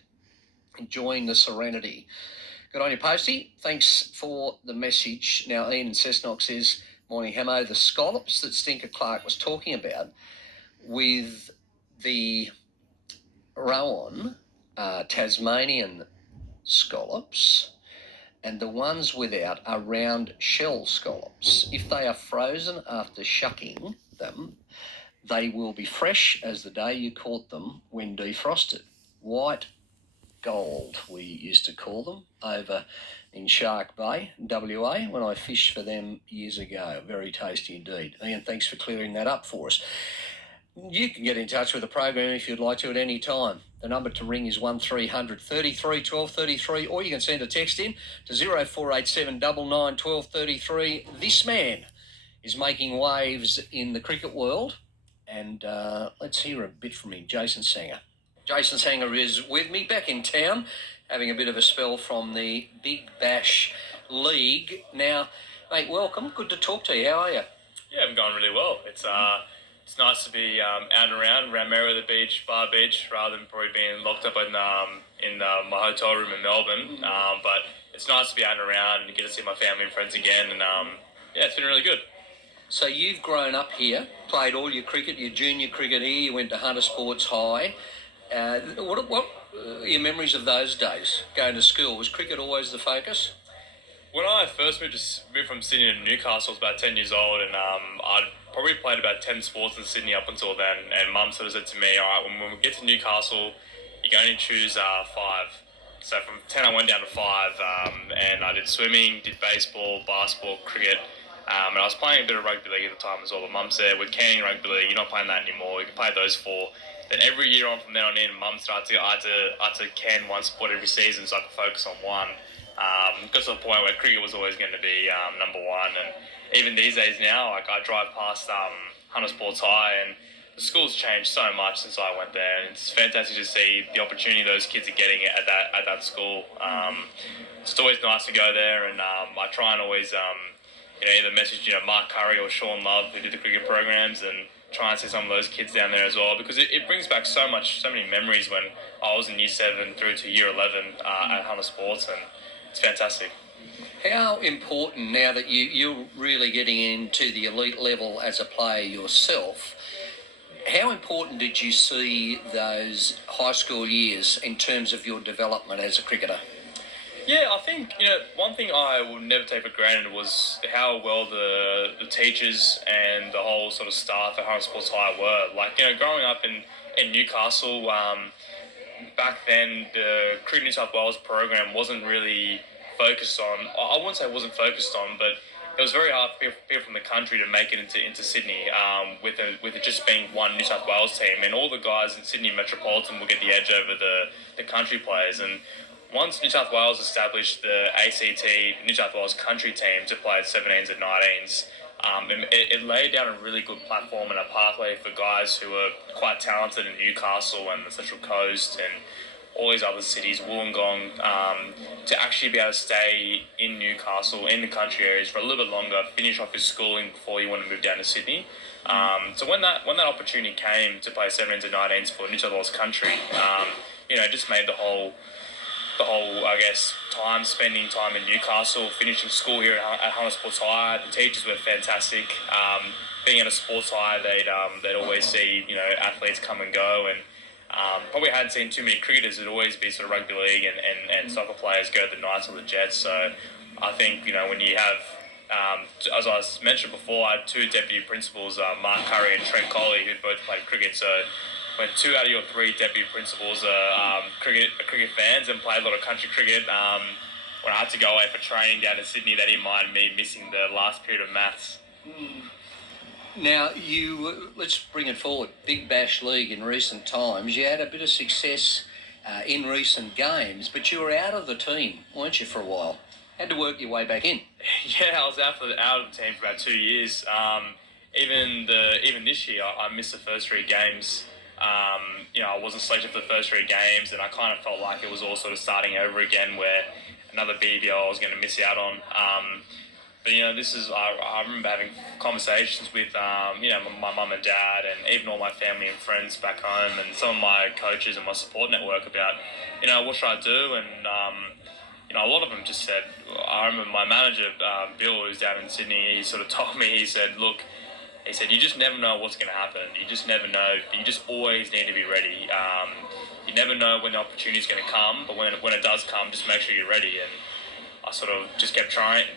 enjoying the serenity. Good on you, Posty. Thanks for the message. Now, Ian in Cessnock says, morning, Hamo, the scallops that Stinker Clark was talking about with the Rowan Tasmanian scallops and the ones without are round shell scallops. If they are frozen after shucking them, they will be fresh as the day you caught them when defrosted. White gold, we used to call them, over in Shark Bay, WA, when I fished for them years ago. Very tasty indeed. Ian, thanks for clearing that up for us. You can get in touch with the program if you'd like to at any time. The number to ring is 1300 33 1233, or you can send a text in to 0487 99 1233. This man is making waves in the cricket world. And let's hear a bit from him, Jason Sanger. Jason Sanger is with me, back in town, having a bit of a spell from the Big Bash League. Now, mate, welcome. Good to talk to you. How are you? Yeah, I'm going really well. It's nice to be out and around Merriweather Beach, Bar Beach, rather than probably being locked up in my hotel room in Melbourne. But it's nice to be out and around and get to see my family and friends again. And yeah, it's been really good. So you've grown up here, played all your cricket, your junior cricket here, you went to Hunter Sports High. What are your memories of those days, going to school? Was cricket always the focus? When I first moved from Sydney to Newcastle, I was about 10 years old, and I'd probably played about 10 sports in Sydney up until then, and Mum sort of said to me, all right, when we get to Newcastle, you can only choose 5. So from 10 I went down to 5, and I did swimming, did baseball, basketball, cricket, And I was playing a bit of rugby league at the time as well. But Mum said, with Canning Rugby League, you're not playing that anymore. You can play those four. Then every year on from then on in, Mum started to, I had to can one sport every season so I could focus on one. Got to the point where cricket was always going to be number one. And even these days now, like I drive past Hunter Sports High, and the school's changed so much since I went there. And it's fantastic to see the opportunity those kids are getting at that school. It's always nice to go there, and I try and always either message Mark Curry or Sean Love, who did the cricket programs, and try and see some of those kids down there as well, because it brings back so many memories when I was in Year 7 through to Year 11 at Hunter Sports, and it's fantastic. How important, now that you're really getting into the elite level as a player yourself, how important did you see those high school years in terms of your development as a cricketer? Yeah, I think, one thing I will never take for granted was how well the teachers and the whole sort of staff at Hunter Sports High were. Like, growing up in Newcastle, back then the Cricket New South Wales program wasn't really focused on, I wouldn't say it wasn't focused on, but it was very hard for people from the country to make it into Sydney with it just being one New South Wales team, and all the guys in Sydney Metropolitan will get the edge over the country players. And once New South Wales established the ACT New South Wales country team to play at 17s and 19s, it laid down a really good platform and a pathway for guys who are quite talented in Newcastle and the Central Coast and all these other cities, Wollongong, to actually be able to stay in Newcastle, in the country areas for a little bit longer, finish off his schooling before you want to move down to Sydney. So when that opportunity came to play 17s and 19s for New South Wales country, it just made the whole, I guess, spending time in Newcastle, finishing school here at Hunter Sports High. The teachers were fantastic. Being at a sports high, they'd always see athletes come and go, and probably hadn't seen too many cricketers. It'd always be sort of rugby league and soccer players go to the Knights or the Jets. So I think when you have, as I mentioned before, I had two deputy principals, Mark Curry and Trent Colley, who both played cricket. So when 2 out of your 3 deputy principals are cricket fans and play a lot of country cricket, when I had to go away for training down in Sydney, they didn't mind me missing the last period of maths. Now, let's bring it forward. Big Bash League in recent times. You had a bit of success in recent games, but you were out of the team, weren't you, for a while? Had to work your way back in. Yeah, I was out of the team for about 2 years. Even this year, I missed the first 3 games. I wasn't selected for the first 3 games, and I kind of felt like it was all sort of starting over again, where another BBL I was going to miss out on. But I remember having conversations with my mum and dad, and even all my family and friends back home, and some of my coaches and my support network about what should I do. And a lot of them just said, I remember my manager Bill, who's down in Sydney, he sort of told me, he said, look, you just never know what's going to happen. You just never know. You just always need to be ready. You never know when the opportunity is going to come, but when it does come, just make sure you're ready. And I sort of just kept training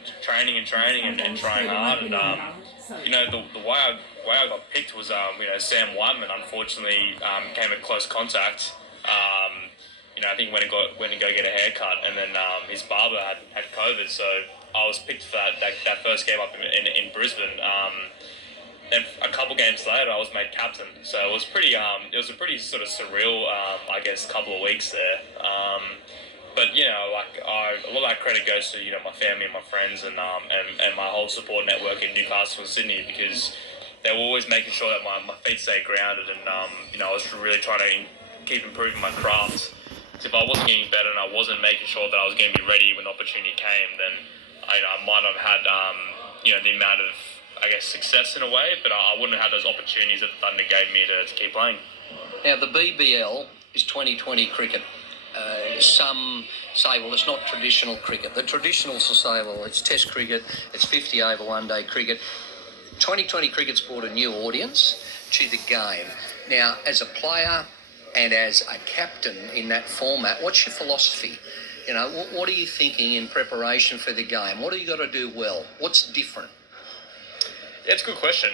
and trying hard. And the way I got picked was Sam Whiteman unfortunately came in close contact. I think when he go get a haircut, and then his barber had COVID, so I was picked for that first game up in Brisbane. Then a couple games later, I was made captain. So it was a pretty sort of surreal, I guess, couple of weeks there. But a lot of that credit goes to my family and my friends and my whole support network in Newcastle and Sydney, because they were always making sure that my feet stayed grounded, and I was really trying to keep improving my craft. So if I wasn't getting better and I wasn't making sure that I was going to be ready when the opportunity came, then I might have had the amount of, I guess, success in a way, but I wouldn't have had those opportunities that Thunder gave me to keep playing. Now, the BBL is 2020 cricket. Some say, well, it's not traditional cricket. The traditionals will say, well, it's Test cricket, it's 50 over one-day cricket. 2020 cricket's brought a new audience to the game. Now, as a player and as a captain in that format, what's your philosophy? What are you thinking in preparation for the game? What have you got to do well? What's different? Yeah, it's a good question.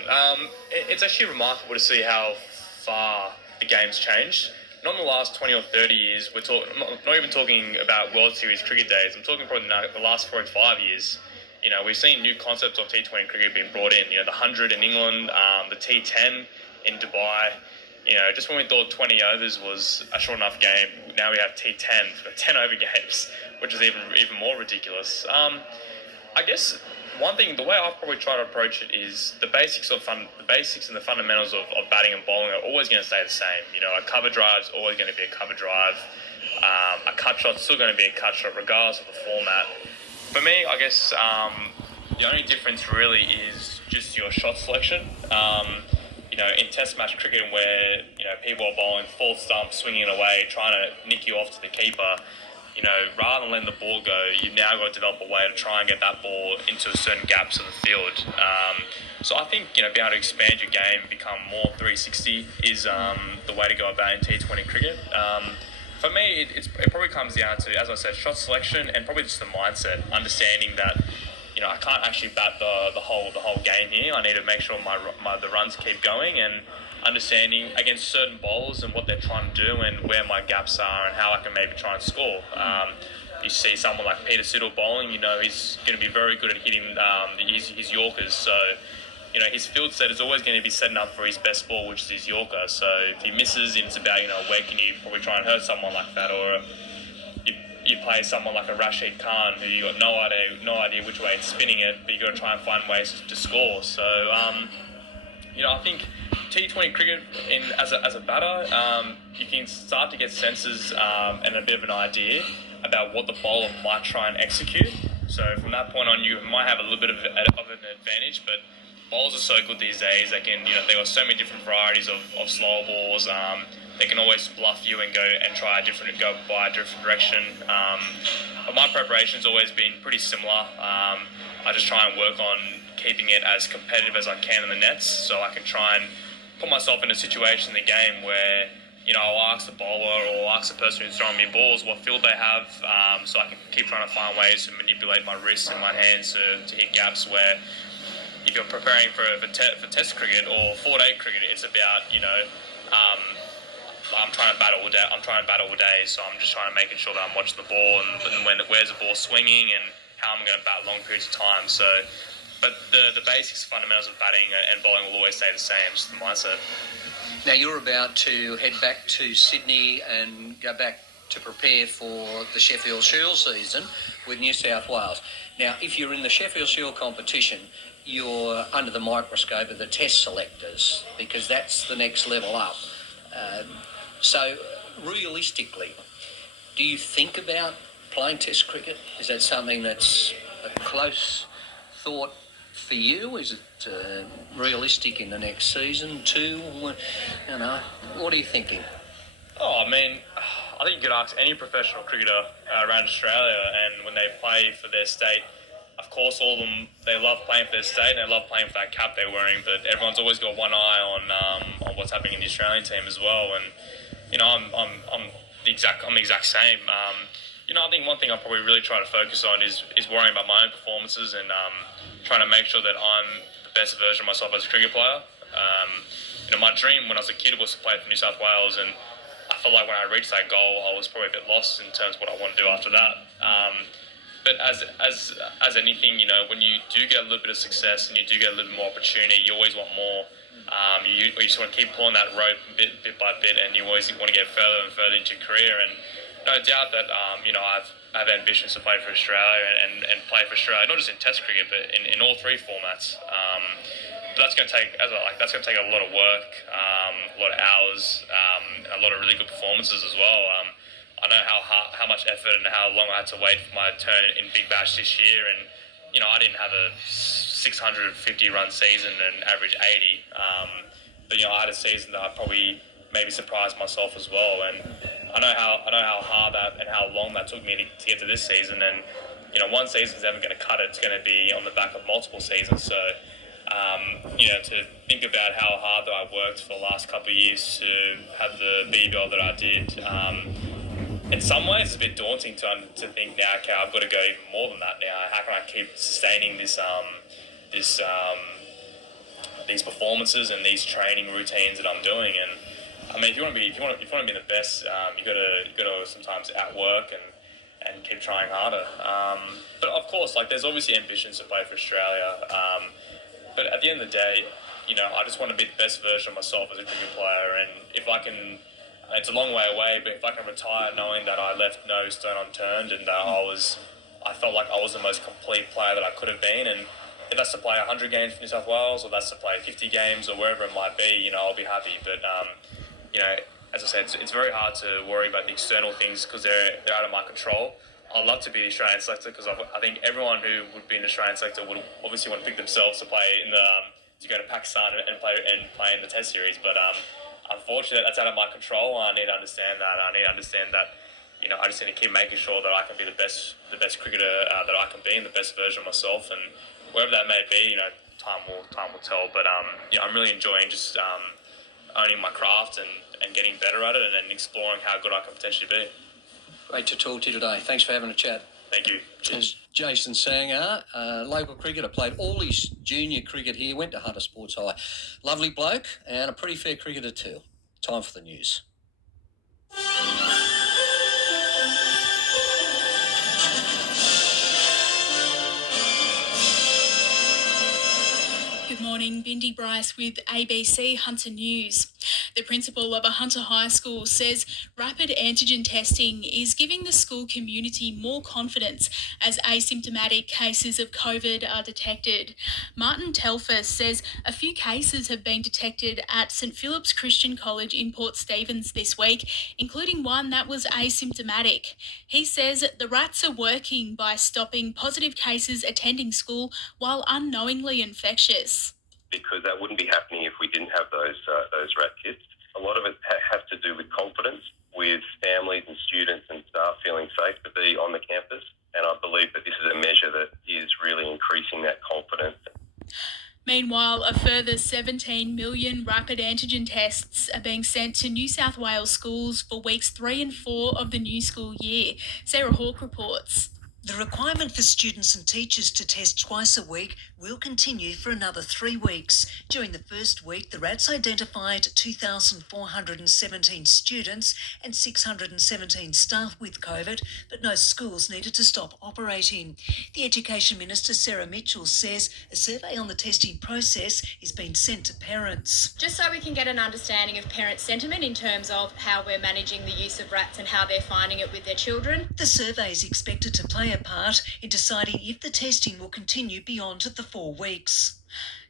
It's actually remarkable to see how far the game's changed. Not in the last 20 or 30 years, not even talking about World Series cricket days. I'm talking probably the last 4 or 5 years. You know, we've seen new concepts of T20 cricket being brought in. You know, the 100 in England, the T10 in Dubai. You know, just when we thought 20 overs was a short enough game, now we have T10 for 10 over games, which is even more ridiculous. I guess one thing, the way I probably try to approach it is the basics and the fundamentals of batting and bowling are always going to stay the same. You know, a cover drive is always going to be a cover drive. A cut shot's still going to be a cut shot, regardless of the format. For me, I guess the only difference really is just your shot selection. You know, in Test match cricket, where people are bowling full stump, swinging it away, trying to nick you off to the keeper. You know, rather than letting the ball go, you've now got to develop a way to try and get that ball into certain gaps of the field. So I think, being able to expand your game, become more 360 is the way to go about in T20 cricket. For me, it probably comes down to, as I said, shot selection and probably just the mindset, understanding that, I can't actually bat the whole game here. I need to make sure the runs keep going, and understanding against certain bowlers and what they're trying to do and where my gaps are and how I can maybe try and score. You see someone like Peter Siddle bowling, he's going to be very good at hitting his Yorkers. So, his field set is always going to be setting up for his best ball, which is his Yorker. So if he misses, it's about, where can you probably try and hurt someone like that, or you play someone like a Rashid Khan who you got no idea which way it's spinning it, but you got to try and find ways to score. So, I think T20 cricket as a batter, you can start to get senses and a bit of an idea about what the bowler might try and execute. So from that point on, you might have a little bit of an advantage, but bowlers are so good these days. They can, they've got so many different varieties of slower balls. They can always bluff you and go by a different direction. But my preparation's always been pretty similar. I just try and work on keeping it as competitive as I can in the nets, so I can try and put myself in a situation in the game where, I'll ask the bowler or ask the person who's throwing me balls what field they have, so I can keep trying to find ways to manipulate my wrists and my hands to hit gaps where, if you're preparing for Test cricket or 4-day cricket, it's about, I'm trying to bat all day, so I'm just trying to make sure that I'm watching the ball and where's the ball swinging and how I'm going to bat long periods of time. So, but the basics, fundamentals of batting and bowling will always stay the same, just the mindset. Now you're about to head back to Sydney and go back to prepare for the Sheffield Shield season with New South Wales. Now, if you're in the Sheffield Shield competition, you're under the microscope of the test selectors, because that's the next level up. So, realistically, do you think about playing Test cricket? Is that something that's a close thought for you? Is it realistic in the next season too? What are you thinking? Oh, I mean, I think you could ask any professional cricketer around Australia, and when they play for their state, of course, all of them, they love playing for their state and they love playing for that cap they're wearing, but everyone's always got one eye on what's happening in the Australian team as well. And, I'm the exact same. I think one thing I probably really try to focus on is worrying about my own performances and trying to make sure that I'm the best version of myself as a cricket player. My dream when I was a kid was to play for New South Wales, and I felt like when I reached that goal, I was probably a bit lost in terms of what I want to do after that. But as anything, when you do get a little bit of success and you do get a little more opportunity, you always want more. You just want to keep pulling that rope bit by bit, and you always want to get further and further into your career. And no doubt that I have ambitions to play for Australia and play for Australia, not just in Test cricket, but in all three formats. But that's going to take a lot of work, a lot of hours, a lot of really good performances as well. I know how much effort and how long I had to wait for my turn in Big Bash this year, and I didn't have a 650 run season and average 80. But I had a season that I probably maybe surprised myself as well, and I know how hard that and how long that took me to get to this season. And one season's never going to cut it; it's going to be on the back of multiple seasons. So to think about how hard that I worked for the last couple of years to have the BBL that I did. In some ways, it's a bit daunting to think now, okay, I've got to go even more than that now. How can I keep sustaining these performances and these training routines that I'm doing? And I mean, if you want to be the best, you got to sometimes outwork and keep trying harder. But of course, like there's obviously ambitions to play for Australia. But at the end of the day, I just want to be the best version of myself as a cricket player. And if I can, it's a long way away, but if I can retire knowing that I left no stone unturned and that I felt like I was the most complete player that I could have been. And if that's to play 100 games for New South Wales or that's to play 50 games or wherever it might be, I'll be happy. But, as I said, it's very hard to worry about the external things because they're out of my control. I'd love to be the Australian selector because I think everyone who would be an Australian selector would obviously want to pick themselves to play in the to go to Pakistan and play in the Test series. But unfortunately, that's out of my control. I need to understand that. I need to understand that. I just need to keep making sure that I can be the best cricketer that I can be, and the best version of myself. And wherever that may be, time will tell. But I'm really enjoying just owning my craft and getting better at it and exploring how good I can potentially be. Great to talk to you today. Thanks for having a chat. Thank you. As Jason Sangar, local cricketer, played all his junior cricket here, went to Hunter Sports High. Lovely bloke and a pretty fair cricketer too. Time for the news. Good morning, Bindi Bryce with ABC Hunter News. The principal of a Hunter high school says rapid antigen testing is giving the school community more confidence as asymptomatic cases of COVID are detected. Martin Telfer says a few cases have been detected at St Philip's Christian College in Port Stephens this week, including one that was asymptomatic. He says the rats are working by stopping positive cases attending school while unknowingly infectious. Because that wouldn't be happening if we didn't have those rat kits. A lot of it has to do with confidence, with families and students and staff feeling safe to be on the campus. And I believe that this is a measure that is really increasing that confidence. Meanwhile, a further 17 million rapid antigen tests are being sent to New South Wales schools for weeks 3 and 4 of the new school year. Sarah Hawke reports. The requirement for students and teachers to test twice a week will continue for another 3 weeks. During the first week, the RATs identified 2,417 students and 617 staff with COVID, but no schools needed to stop operating. The Education Minister, Sarah Mitchell, says a survey on the testing process is being sent to parents. Just so we can get an understanding of parent sentiment in terms of how we're managing the use of RATs and how they're finding it with their children. The survey is expected to play a part in deciding if the testing will continue beyond the 4 weeks.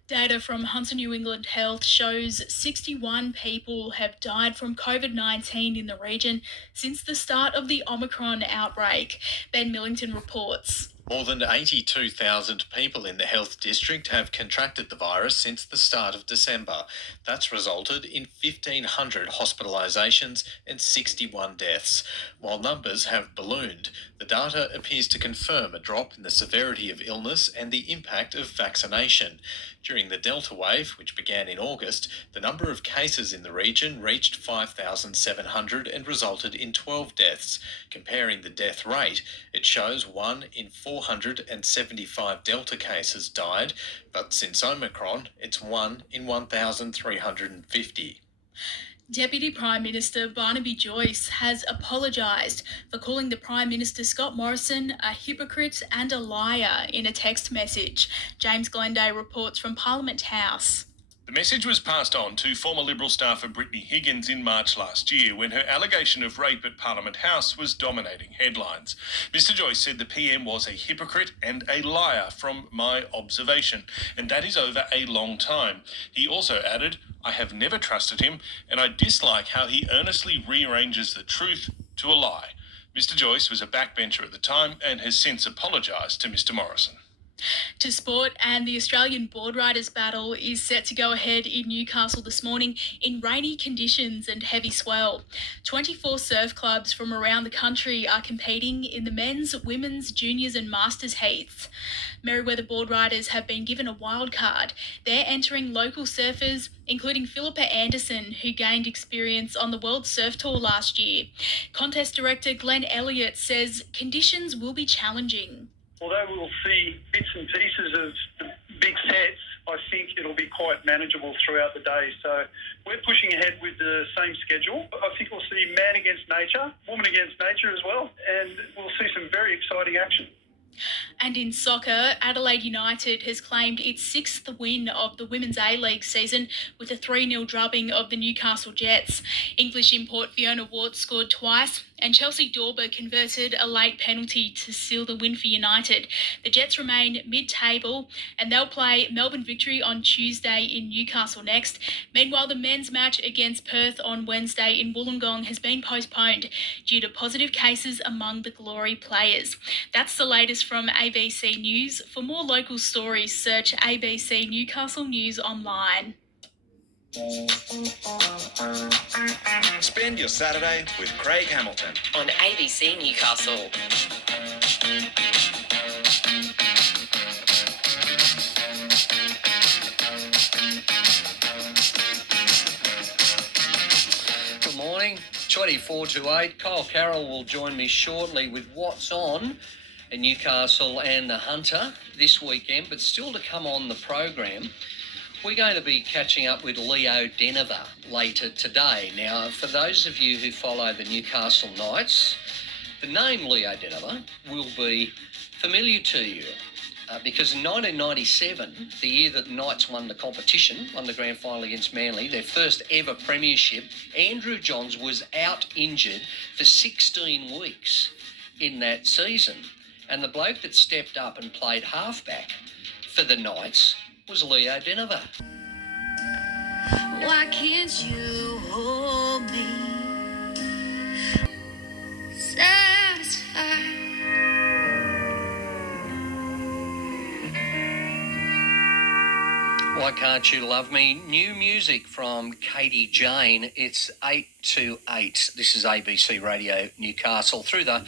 Data from Hunter New England Health shows 61 people have died from COVID-19 in the region since the start of the Omicron outbreak. Ben Millington reports. More than 82,000 people in the health district have contracted the virus since the start of December. That's resulted in 1,500 hospitalisations and 61 deaths. While numbers have ballooned, the data appears to confirm a drop in the severity of illness and the impact of vaccination. During the Delta wave, which began in August, the number of cases in the region reached 5,700 and resulted in 12 deaths. Comparing the death rate, it shows 1 in 475 Delta cases died, but since Omicron, it's 1 in 1,350. Deputy Prime Minister Barnaby Joyce has apologised for calling the Prime Minister Scott Morrison a hypocrite and a liar in a text message. James Glenday reports from Parliament House. The message was passed on to former Liberal staffer Brittany Higgins in March last year when her allegation of rape at Parliament House was dominating headlines. Mr Joyce said the PM was a hypocrite and a liar from my observation, and that is over a long time. He also added, I have never trusted him, and I dislike how he earnestly rearranges the truth to a lie. Mr Joyce was a backbencher at the time and has since apologised to Mr Morrison. To sport, and the Australian board riders battle is set to go ahead in Newcastle this morning in rainy conditions and heavy swell. 24 surf clubs from around the country are competing in the men's, women's, juniors and masters heats. Merewether board riders have been given a wild card. They're entering local surfers, including Philippa Anderson, who gained experience on the World Surf Tour last year. Contest director Glenn Elliott says conditions will be challenging. Although we'll see bits and pieces of big sets, I think it'll be quite manageable throughout the day. So we're pushing ahead with the same schedule. I think we'll see man against nature, woman against nature as well, and we'll see some very exciting action. And in soccer, Adelaide United has claimed its sixth win of the Women's A-League season with a 3-0 drubbing of the Newcastle Jets. English import Fiona Ward scored twice, and Chelsea Dorber converted a late penalty to seal the win for United. The Jets remain mid-table, and they'll play Melbourne Victory on Tuesday in Newcastle next. Meanwhile, the men's match against Perth on Wednesday in Wollongong has been postponed due to positive cases among the Glory players. That's the latest from ABC News. For more local stories, search ABC Newcastle News online. Spend your Saturday with Craig Hamilton on ABC Newcastle. Good morning, 24 to 8. Kyle Carroll will join me shortly with what's on in Newcastle and the Hunter this weekend, but still to come on the program, we're going to be catching up with Leo Denver later today. Now, for those of you who follow the Newcastle Knights, the name Leo Denver will be familiar to you because in 1997, the year that the Knights won the competition, won the grand final against Manly, their first ever premiership, Andrew Johns was out injured for 16 weeks in that season. And the bloke that stepped up and played halfback for the Knights was Leo Denver. Why can't you hold me satisfied? Why Can't You Love Me? New music from Katie Jane. It's 8 to 8. This is ABC Radio Newcastle through the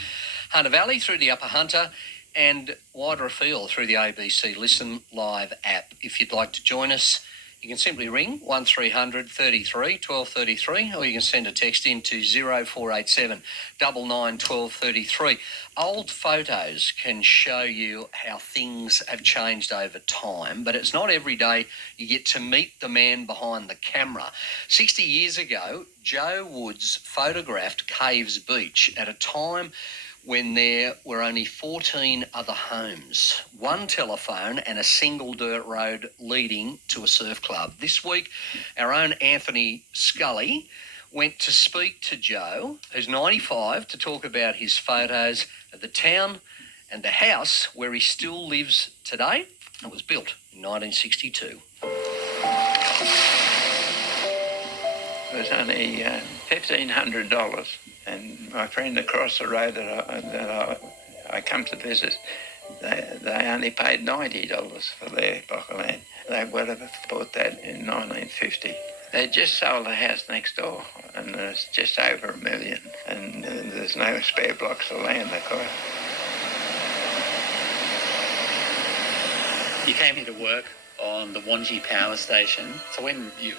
Hunter Valley, through the Upper Hunter, and wider afield through the ABC Listen Live app. If you'd like to join us, you can simply ring 1300 33 1233, or you can send a text in to 0487 99 1233. Old photos can show you how things have changed over time, but it's not every day you get to meet the man behind the camera. 60 years ago, Joe Woods photographed Caves Beach at a time when there were only 14 other homes, one telephone and a single dirt road leading to a surf club. This week, our own Anthony Scully went to speak to Joe, who's 95, to talk about his photos of the town and the house where he still lives today. It was built in 1962. It was only $1,500, and my friend across the road that I come to visit, they only paid $90 for their block of land. They would have bought that in 1950. They just sold a house next door, and it's just over $1 million, and there's no spare blocks of land acquired. You came here to work on the Wanji power station. So when you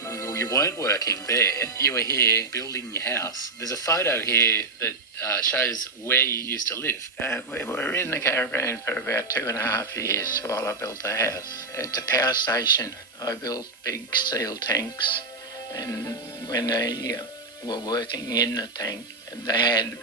weren't working there, you were here building your house. There's a photo here that shows where you used to live. We were in the caravan for about 2.5 years while I built the house. At the power station, I built big steel tanks, and when they were working in the tank, they had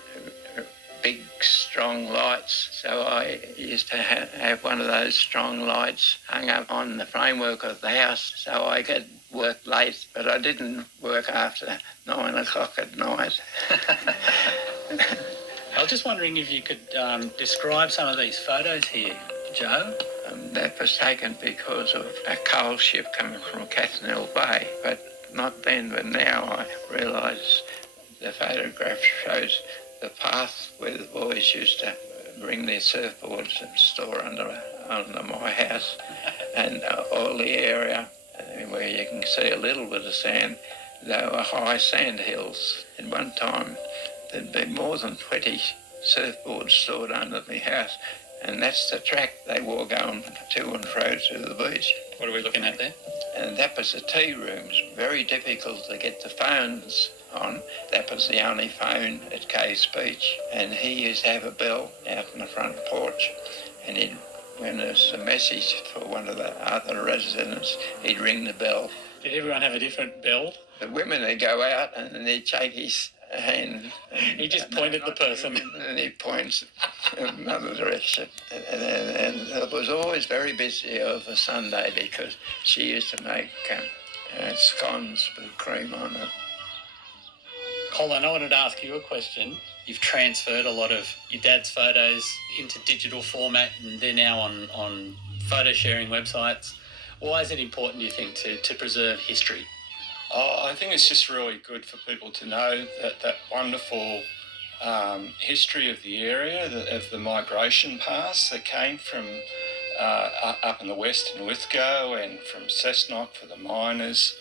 big, strong lights. So I used to have one of those strong lights hung up on the framework of the house so I could work late, but I didn't work after 9 o'clock at night. I was just wondering if you could describe some of these photos here, Joe. That was taken because of a coal ship coming from Cathnell Bay, but not then, but now I realise the photograph shows the path where the boys used to bring their surfboards and store under my house, and all the area where you can see a little bit of sand. There were high sand hills. At one time, there'd be more than 20 surfboards stored under the house, and that's the track they wore going to and fro to the beach. What are we looking at there? And that was the tea rooms. Very difficult to get the phones on. That was the only phone at Caves Beach, and he used to have a bell out in the front porch, and he'd when there's a message for one of the other residents, he'd ring the bell. Did everyone have a different bell? The women would go out and then he'd shake his hand. He just pointed the person. And he points in another direction. And it was always very busy over Sunday because she used to make scones with cream on it. Colin, I wanted to ask you a question. You've transferred a lot of your dad's photos into digital format and they're now on photo sharing websites. Why is it important, do you think, to preserve history? Oh, I think it's just really good for people to know that wonderful history of the area, of the migration paths that came from up in the west in Lithgow and from Cessnock for the miners.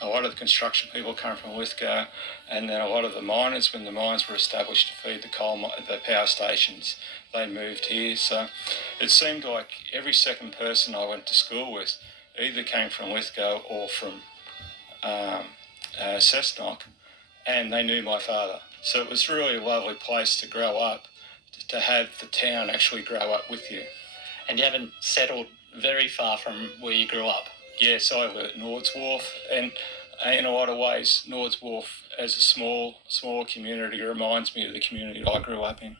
A lot of the construction people come from Lithgow, and then a lot of the miners, when the mines were established to feed the power stations, they moved here. So it seemed like every second person I went to school with either came from Lithgow or from Cessnock, and they knew my father. So it was really a lovely place to grow up, to have the town actually grow up with you. And you haven't settled very far from where you grew up? Yes, I live at Nords Wharf, and in a lot of ways, Nords Wharf as a small community reminds me of the community I grew up in.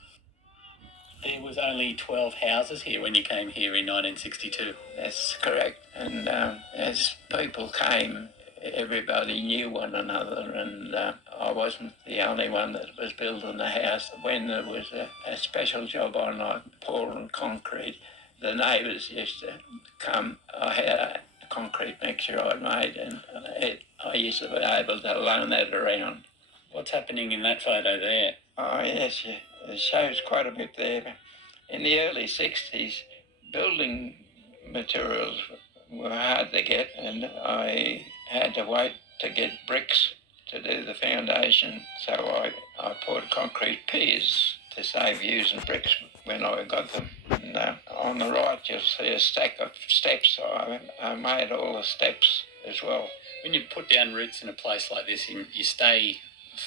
There was only 12 houses here when you came here in 1962. That's correct. And as people came, everybody knew one another, and I wasn't the only one that was building the house. When there was a special job on, like pouring concrete, the neighbours used to come. I had a concrete mixture I'd made, and I used to be able to loan that around. What's happening in that photo there? Oh, yes, it shows quite a bit there. In the early 60s, building materials were hard to get, and I had to wait to get bricks to do the foundation, so I poured concrete piers to save using bricks when I got them. And on the right you'll see a stack of steps. I made all the steps as well. When you put down roots in a place like this, you stay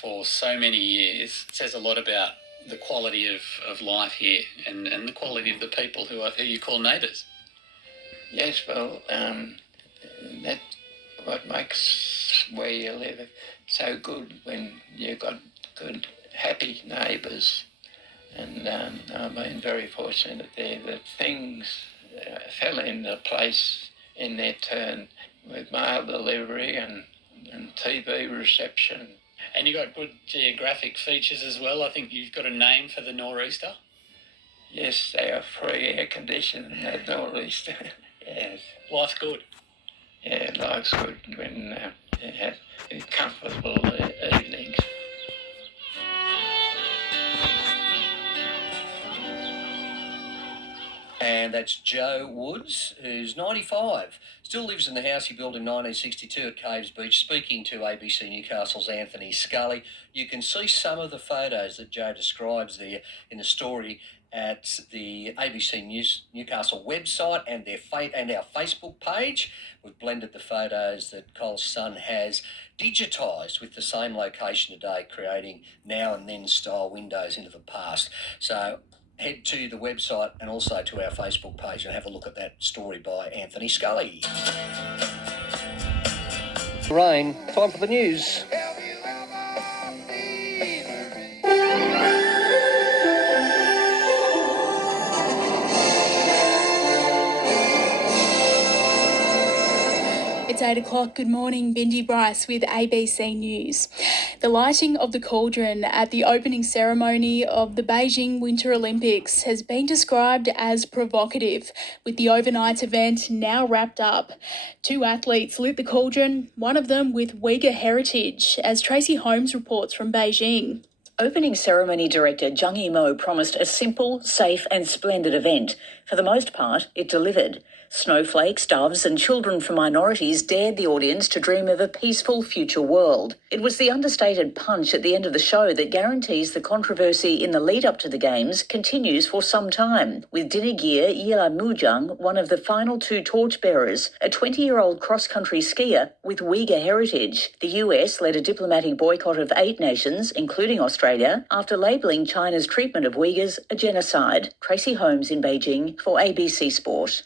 for so many years. It says a lot about the quality of life here and the quality of the people who you call neighbours. Yes, well, that's what makes where you live so good, when you've got good, happy neighbours. And I've been very fortunate there that things fell into place in their turn, with mail delivery and TV reception. And you got good geographic features as well. I think you've got a name for the nor'easter. Yes, they are free air conditioning at nor'easter. Yes. Life's good. Yeah, life's good when you have comfortable evenings. And that's Joe Woods, who's 95, still lives in the house he built in 1962 at Caves Beach, speaking to ABC Newcastle's Anthony Scully. You can see some of the photos that Joe describes there in the story at the ABC Newcastle website and our Facebook page. We've blended the photos that Cole's son has digitised with the same location today, creating now and then style windows into the past. So head to the website and also to our Facebook page and have a look at that story by Anthony Scully. Rain, time for the news. It's 8 o'clock. Good morning, Bindi Bryce with ABC News. The lighting of the cauldron at the opening ceremony of the Beijing Winter Olympics has been described as provocative, with the overnight event now wrapped up. 2 athletes lit the cauldron, one of them with Uyghur heritage, as Tracy Holmes reports from Beijing. Opening ceremony director Zhang Yimou promised a simple, safe and splendid event. For the most part, it delivered. Snowflakes, doves and children from minorities dared the audience to dream of a peaceful future world. It was the understated punch at the end of the show that guarantees the controversy in the lead-up to the Games continues for some time, with Dinigir Yila Mujang, one of the final two torchbearers, a 20-year-old cross-country skier with Uyghur heritage. The US led a diplomatic boycott of 8 nations, including Australia, after labelling China's treatment of Uyghurs a genocide. Tracy Holmes in Beijing for ABC Sport.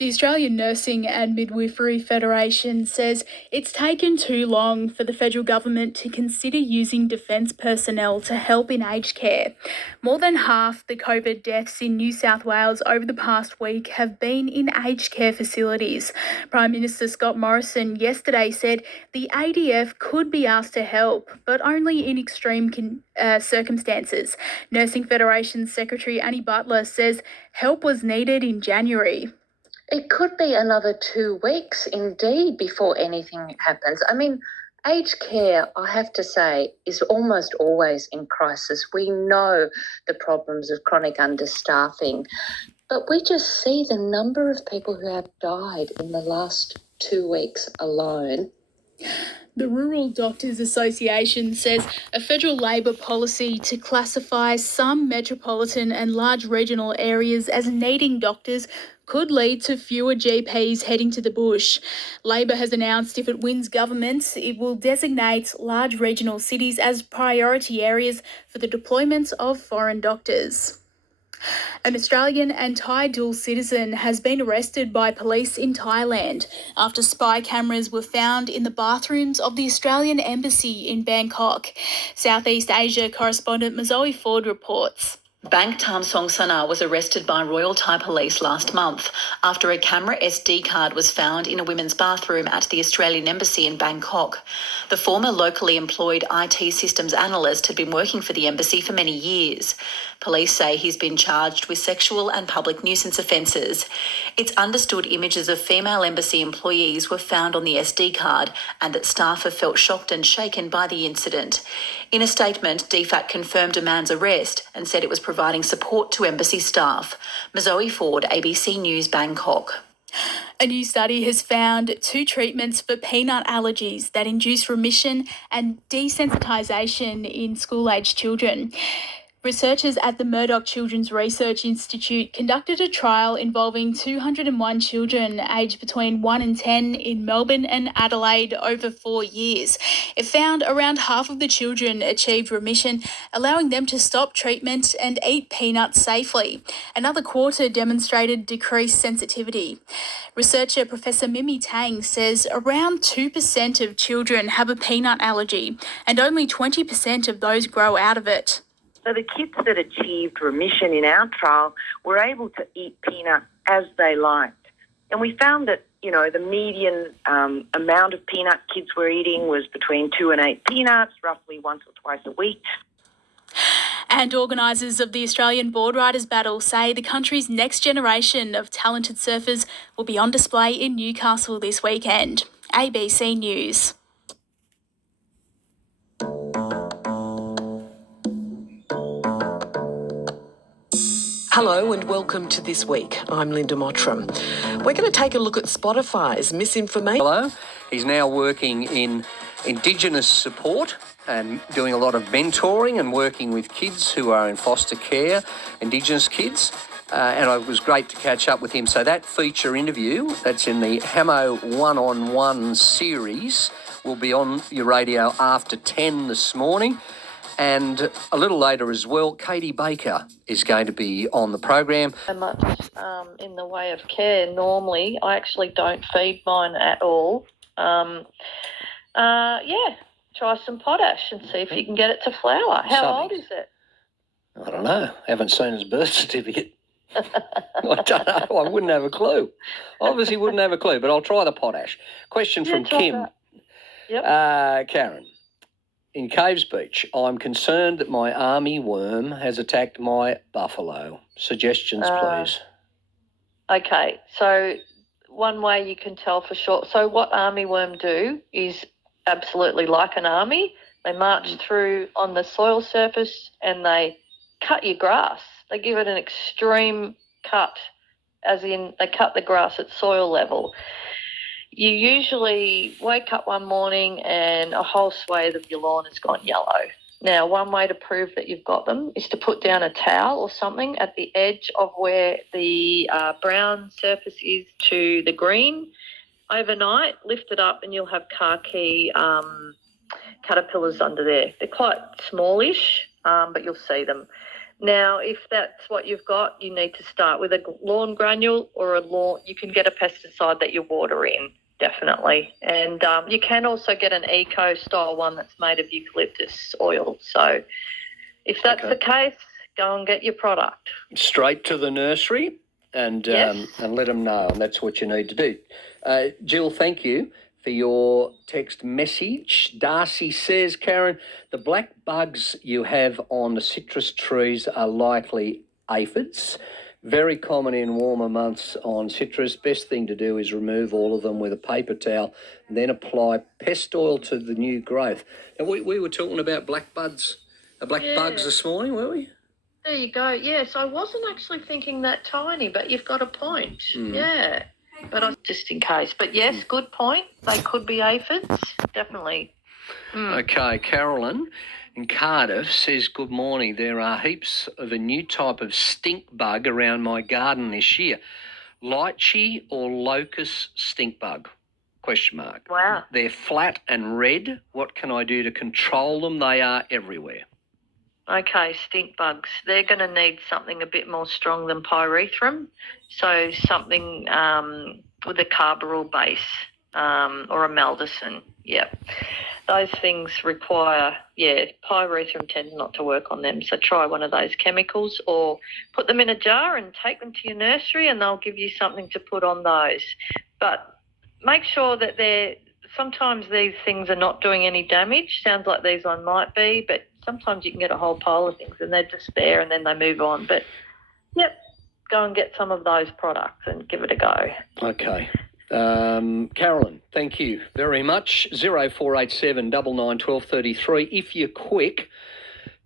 The Australian Nursing and Midwifery Federation says it's taken too long for the federal government to consider using defence personnel to help in aged care. More than half the COVID deaths in New South Wales over the past week have been in aged care facilities. Prime Minister Scott Morrison yesterday said the ADF could be asked to help, but only in extreme circumstances. Nursing Federation Secretary Annie Butler says help was needed in January. It could be another 2 weeks indeed before anything happens. I mean, aged care, I have to say, is almost always in crisis. We know the problems of chronic understaffing, but we just see the number of people who have died in the last 2 weeks alone. The Rural Doctors Association says a federal Labor policy to classify some metropolitan and large regional areas as needing doctors could lead to fewer GPs heading to the bush. Labor has announced if it wins government, it will designate large regional cities as priority areas for the deployment of foreign doctors. An Australian and Thai dual citizen has been arrested by police in Thailand after spy cameras were found in the bathrooms of the Australian Embassy in Bangkok. Southeast Asia correspondent Mazoe Ford reports. Bank Tam Song Sana was arrested by Royal Thai Police last month after a camera SD card was found in a women's bathroom at the Australian Embassy in Bangkok. The former locally employed IT systems analyst had been working for the embassy for many years. Police say he's been charged with sexual and public nuisance offences. It's understood images of female embassy employees were found on the SD card and that staff have felt shocked and shaken by the incident. In a statement, DFAT confirmed a man's arrest and said it was providing support to embassy staff. Mazoe Ford, ABC News, Bangkok. A new study has found 2 treatments for peanut allergies that induce remission and desensitisation in school-aged children. Researchers at the Murdoch Children's Research Institute conducted a trial involving 201 children aged between 1 and 10 in Melbourne and Adelaide over 4 years. It found around half of the children achieved remission, allowing them to stop treatment and eat peanuts safely. Another quarter demonstrated decreased sensitivity. Researcher Professor Mimi Tang says around 2% of children have a peanut allergy and only 20% of those grow out of it. So the kids that achieved remission in our trial were able to eat peanuts as they liked. And we found that, the median amount of peanut kids were eating was between 2 and 8 peanuts, roughly once or twice a week. And organisers of the Australian Board Riders Battle say the country's next generation of talented surfers will be on display in Newcastle this weekend. ABC News. Hello and welcome to This Week. I'm Linda Mottram. We're going to take a look at Spotify's misinformation. Hello. He's now working in Indigenous support and doing a lot of mentoring and working with kids who are in foster care, Indigenous kids. And it was great to catch up with him. So that feature interview, that's in the Hamo One-on-One series, will be on your radio after 10 this morning. And a little later as well, Katie Baker is going to be on the program. So much in the way of care normally. I actually don't feed mine at all. Try some potash and see if you can get it to flower. How old is it? I don't know. Haven't seen his birth certificate. I don't know. I wouldn't have a clue. Obviously wouldn't have a clue, but I'll try the potash. Question from Kim. Yep. Karen. In Caves Beach, I'm concerned that my army worm has attacked my buffalo. Suggestions, please. Okay, so one way you can tell for sure. So what armyworm do is absolutely like an army. They march through on the soil surface and they cut your grass. They give it an extreme cut as in they cut the grass at soil level. You usually wake up one morning and a whole swathe of your lawn has gone yellow. Now, one way to prove that you've got them is to put down a towel or something at the edge of where the brown surface is to the green. Overnight, lift it up and you'll have khaki caterpillars under there. They're quite smallish, but you'll see them. Now, if that's what you've got, you need to start with a lawn granule or you can get a pesticide that you water in, definitely. And you can also get an eco-style one that's made of eucalyptus oil. So if that's the case, go and get your product. Straight to the nursery and let them know, and that's what you need to do. Jill, thank you for your text message. Darcy says, Karen, the black bugs you have on the citrus trees are likely aphids. Very common in warmer months on citrus. Best thing to do is remove all of them with a paper towel and then apply pest oil to the new growth. Now, we were talking about black bugs this morning, weren't we? There you go. Yes, I wasn't actually thinking that tiny, but you've got a point. Yeah. But just in case. But yes, good point. They could be aphids, definitely. Okay, Carolyn in Cardiff says, good morning. There are heaps of a new type of stink bug around my garden this year. Lychee or locust stink bug? Question mark. Wow. They're flat and red. What can I do to control them? They are everywhere. Okay, stink bugs. They're going to need something a bit more strong than pyrethrum. So something with a carbaryl base or a maldacin. Yep. Those things require, pyrethrum tends not to work on them. So try one of those chemicals or put them in a jar and take them to your nursery and they'll give you something to put on those. But make sure that sometimes these things are not doing any damage. Sounds like these one might be, but sometimes you can get a whole pile of things and they're just there and then they move on. But, go and get some of those products and give it a go. Okay. Carolyn, thank you very much. 0487 99 1233. If you're quick,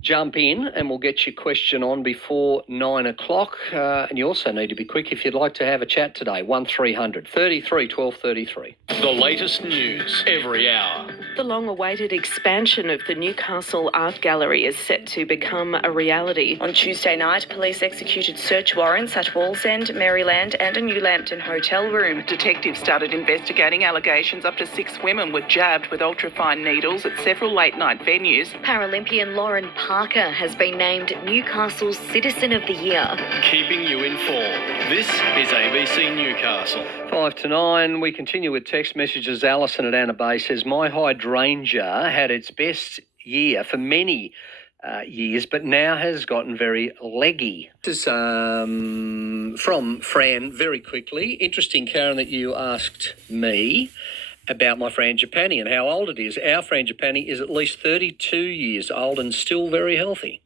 jump in and we'll get your question on before 9 o'clock. And you also need to be quick if you'd like to have a chat today. 1300 33 1233. The latest news every hour. The long-awaited expansion of the Newcastle Art Gallery is set to become a reality. On Tuesday night, police executed search warrants at Wallsend, Maryland and a New Lambton hotel room. Detectives started investigating allegations up to 6 women were jabbed with ultrafine needles at several late-night venues. Paralympian Lauren Parker has been named Newcastle's Citizen of the Year. Keeping you informed. This is ABC Newcastle. 5 to 9, we continue with text messages. Alison at Anna Bay says, my hydrangea had its best year for many years, but now has gotten very leggy. This is from Fran, very quickly. Interesting, Karen, that you asked me about my frangipani and how old it is. Our frangipani is at least 32 years old and still very healthy.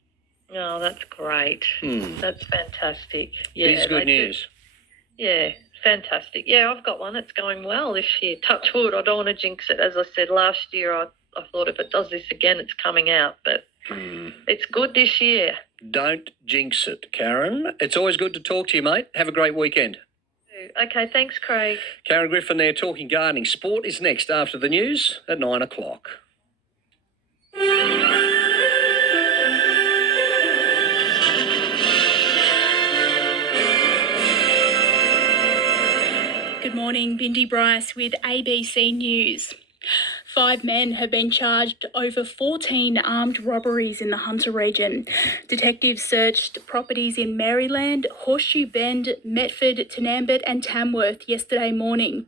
Oh, that's great. That's fantastic. Yeah, it is good news. Yeah, fantastic. Yeah, I've got one. It's going well this year. Touch wood. I don't want to jinx it. As I said, last year I thought if it does this again, it's coming out. But it's good this year. Don't jinx it, Karen. It's always good to talk to you, mate. Have a great weekend. Okay, thanks, Craig. Karen Griffin there talking gardening. Sport is next after the news at 9 o'clock. Good morning, Bindi Bryce with ABC News. 5 men have been charged over 14 armed robberies in the Hunter region. Detectives searched properties in Maryland, Horseshoe Bend, Metford, Tenambit and Tamworth yesterday morning.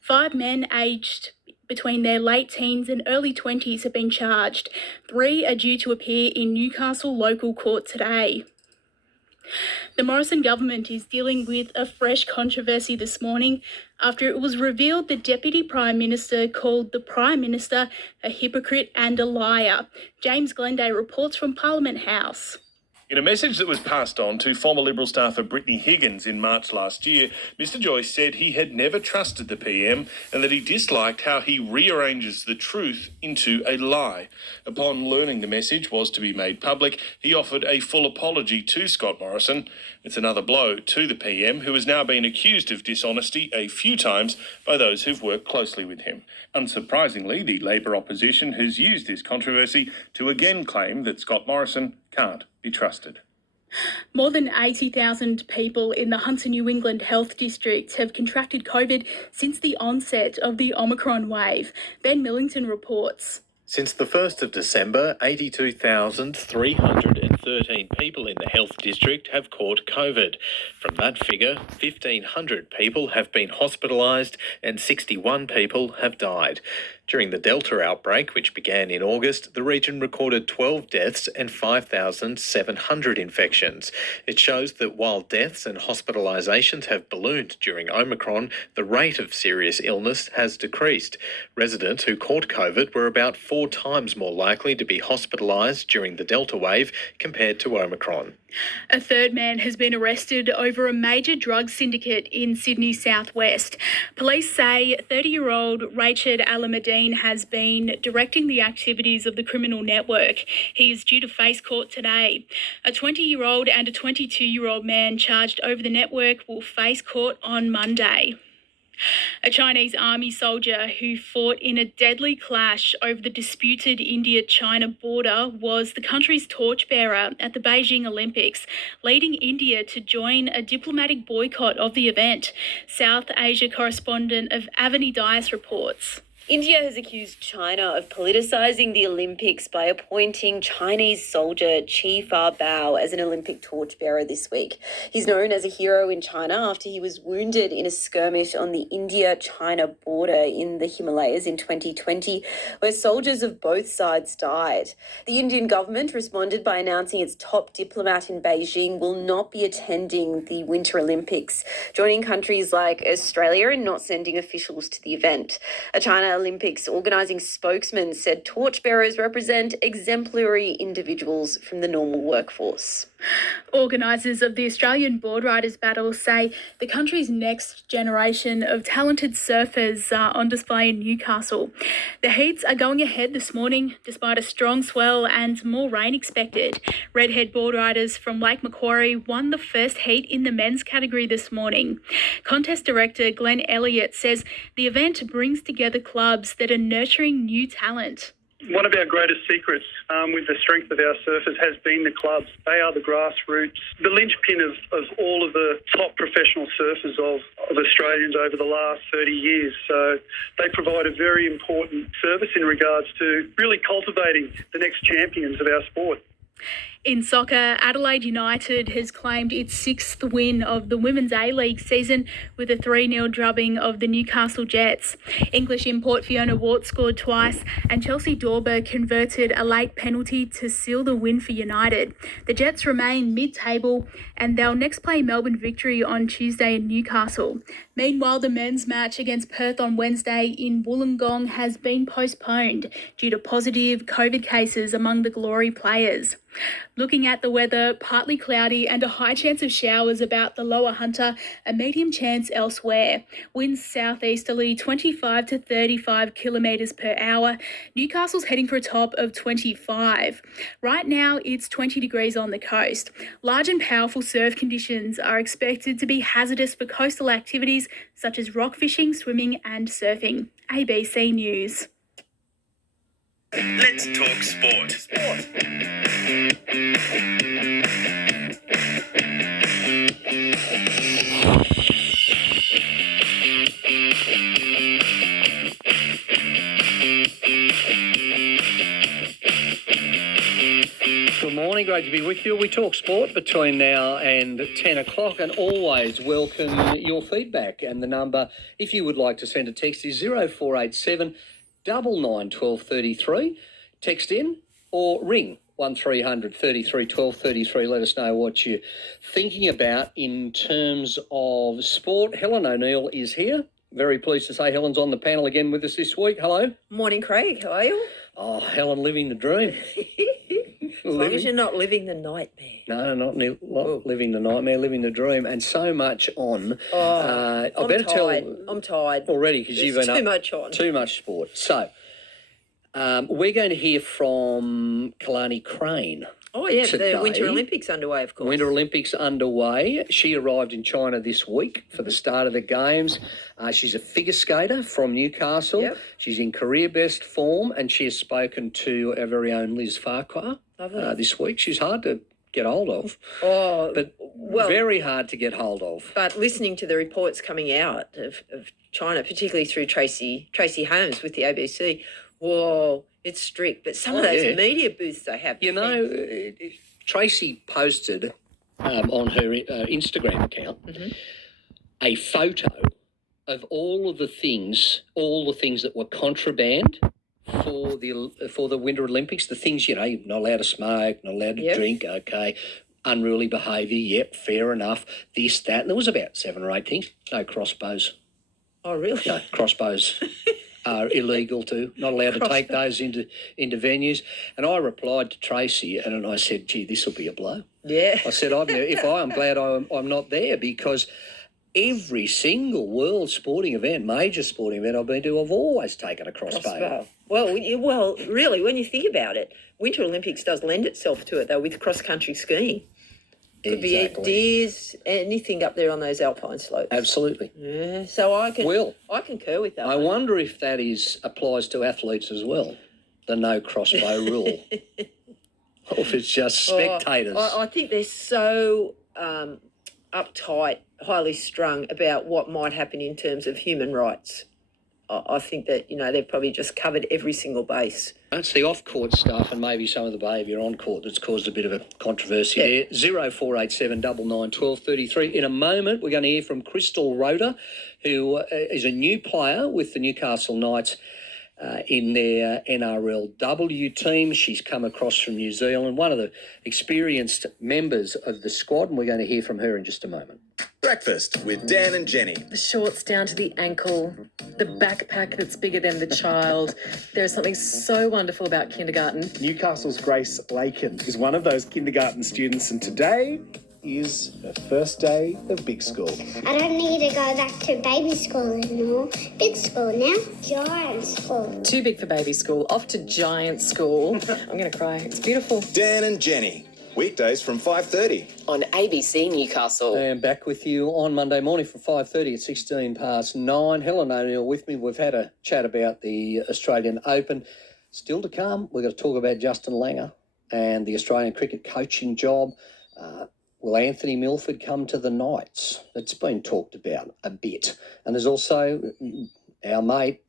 5 men aged between their late teens and early 20s have been charged. 3 are due to appear in Newcastle local court today. The Morrison government is dealing with a fresh controversy this morning after it was revealed the Deputy Prime Minister called the Prime Minister a hypocrite and a liar. James Glenday reports from Parliament House. In a message that was passed on to former Liberal staffer Brittany Higgins in March last year, Mr Joyce said he had never trusted the PM and that he disliked how he rearranges the truth into a lie. Upon learning the message was to be made public, he offered a full apology to Scott Morrison. It's another blow to the PM, who has now been accused of dishonesty a few times by those who've worked closely with him. Unsurprisingly, the Labor opposition has used this controversy to again claim that Scott Morrison can't be trusted. More than 80,000 people in the Hunter New England Health District have contracted COVID since the onset of the Omicron wave. Ben Millington reports. Since the 1st of December, 82,313 people in the health district have caught COVID. From that figure, 1,500 people have been hospitalised and 61 people have died. During the Delta outbreak, which began in August, the region recorded 12 deaths and 5,700 infections. It shows that while deaths and hospitalisations have ballooned during Omicron, the rate of serious illness has decreased. Residents who caught COVID were about 4 times more likely to be hospitalised during the Delta wave compared to Omicron. A third man has been arrested over a major drug syndicate in Sydney southwest. Police say 30-year-old Rachid Alameddine has been directing the activities of the criminal network. He is due to face court today. A 20-year-old and a 22-year-old man charged over the network will face court on Monday. A Chinese army soldier who fought in a deadly clash over the disputed India-China border was the country's torchbearer at the Beijing Olympics, leading India to join a diplomatic boycott of the event. South Asia correspondent of Avani Dias reports. India has accused China of politicising the Olympics by appointing Chinese soldier Qi Fabao as an Olympic torchbearer this week. He's known as a hero in China after he was wounded in a skirmish on the India-China border in the Himalayas in 2020, where soldiers of both sides died. The Indian government responded by announcing its top diplomat in Beijing will not be attending the Winter Olympics, joining countries like Australia in not sending officials to the event. A China Olympics organising spokesman said torchbearers represent exemplary individuals from the normal workforce. Organisers of the Australian Board Riders Battle say the country's next generation of talented surfers are on display in Newcastle. The heats are going ahead this morning despite a strong swell and more rain expected. Redhead board riders from Lake Macquarie won the first heat in the men's category this morning. Contest director Glenn Elliott says the event brings together clubs that are nurturing new talent. One of our greatest secrets with the strength of our surfers has been the clubs. They are the grassroots, the linchpin of all of the top professional surfers of Australians over the last 30 years. So they provide a very important service in regards to really cultivating the next champions of our sport. In soccer, Adelaide United has claimed its 6th win of the Women's A-League season with a 3-0 drubbing of the Newcastle Jets. English import Fiona Wart scored twice and Chelsea Dorber converted a late penalty to seal the win for United. The Jets remain mid-table and they'll next play Melbourne Victory on Tuesday in Newcastle. Meanwhile, the men's match against Perth on Wednesday in Wollongong has been postponed due to positive COVID cases among the Glory players. Looking at the weather, partly cloudy and a high chance of showers about the lower Hunter, a medium chance elsewhere. Winds southeasterly 25 to 35 kilometres per hour. Newcastle's heading for a top of 25. Right now, it's 20 degrees on the coast. Large and powerful surf conditions are expected to be hazardous for coastal activities such as rock fishing, swimming and surfing. ABC News. Let's talk sport. Good morning, great to be with you. We talk sport between now and 10 o'clock and always welcome your feedback. And the number, if you would like to send a text, is 0487 99 12 33. Text in or ring 1300 33 12 33. Let us know what you're thinking about in terms of sport. Helen O'Neill is here. Very pleased to say Helen's on the panel again with us this week. Hello. Morning, Craig. How are you? Oh, Helen, living the dream. As long as you're not living the nightmare. No, not living the nightmare, living the dream, and so much on. I'm tired already because you've been too much on. Too much sport. So we're going to hear from Kalani Crane. Oh, yeah, today. the Winter Olympics underway, of course. Winter Olympics underway. She arrived in China this week for the start of the Games. She's a figure skater from Newcastle. Yep. She's in career best form, and she has spoken to our very own Liz Farquhar this week. She's hard to get hold of. But very hard to get hold of. But listening to the reports coming out of China, particularly through Tracy Holmes with the ABC, whoa, it's strict. But some of those media booths they have. You know, Tracy posted on her Instagram account a photo of all the things that were contraband for the Winter Olympics. The things, you're not allowed to smoke, not allowed to drink, okay. Unruly behaviour, yep, fair enough. This, that. And there was about 7 or 8 things. No crossbows. Oh, really? No, crossbows are illegal too. Not allowed to take those into venues. And I replied to Tracy and I said, gee, this will be a blow. Yeah. I said, I'm glad I'm not there, because every single world sporting event, major sporting event I've been to, I've always taken a crossbow. Well, really, when you think about it, Winter Olympics does lend itself to it, though, with cross-country skiing. Could be deers, anything up there on those alpine slopes. Absolutely. Yeah, so I concur with that. I wonder if that applies to athletes as well, the no crossbow rule. Or if it's just spectators. I think they're so uptight, highly strung about what might happen in terms of human rights. I think that, they've probably just covered every single base. It's the off-court stuff and maybe some of the behaviour on-court that's caused a bit of a controversy there. 0487 99 1233. In a moment, we're going to hear from Crystal Roeder, who is a new player with the Newcastle Knights in their NRLW team. She's come across from New Zealand, one of the experienced members of the squad, and we're going to hear from her in just a moment. Breakfast with Dan and Jenny. The shorts down to the ankle, the backpack that's bigger than the child. There's something so wonderful about kindergarten. Newcastle's Grace Lakin is one of those kindergarten students, and today is her first day of big school. I don't need to go back to baby school anymore. Big school now. Giant school. Too big for baby school. Off to giant school. I'm going to cry. It's beautiful. Dan and Jenny. Weekdays from 5:30 on ABC Newcastle. And back with you on Monday morning from 5:30 at 9:16. Helen O'Neill with me. We've had a chat about the Australian Open. Still to come, we're going to talk about Justin Langer and the Australian cricket coaching job. Will Anthony Milford come to the Knights? It's been talked about a bit. And there's also our mate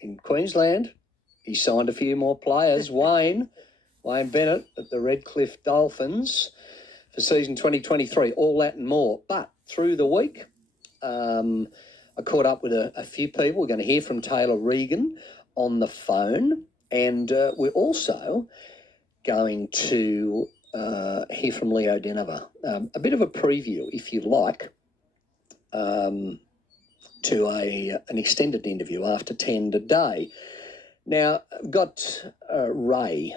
in Queensland. He signed a few more players. Wayne Bennett at the Redcliffe Dolphins for season 2023. All that and more. But through the week, I caught up with a few people. We're going to hear from Taylor Regan on the phone. And we're also going to hear from Leo Denver. A bit of a preview, if you like, to an extended interview after 10 today. Now, I've got Ray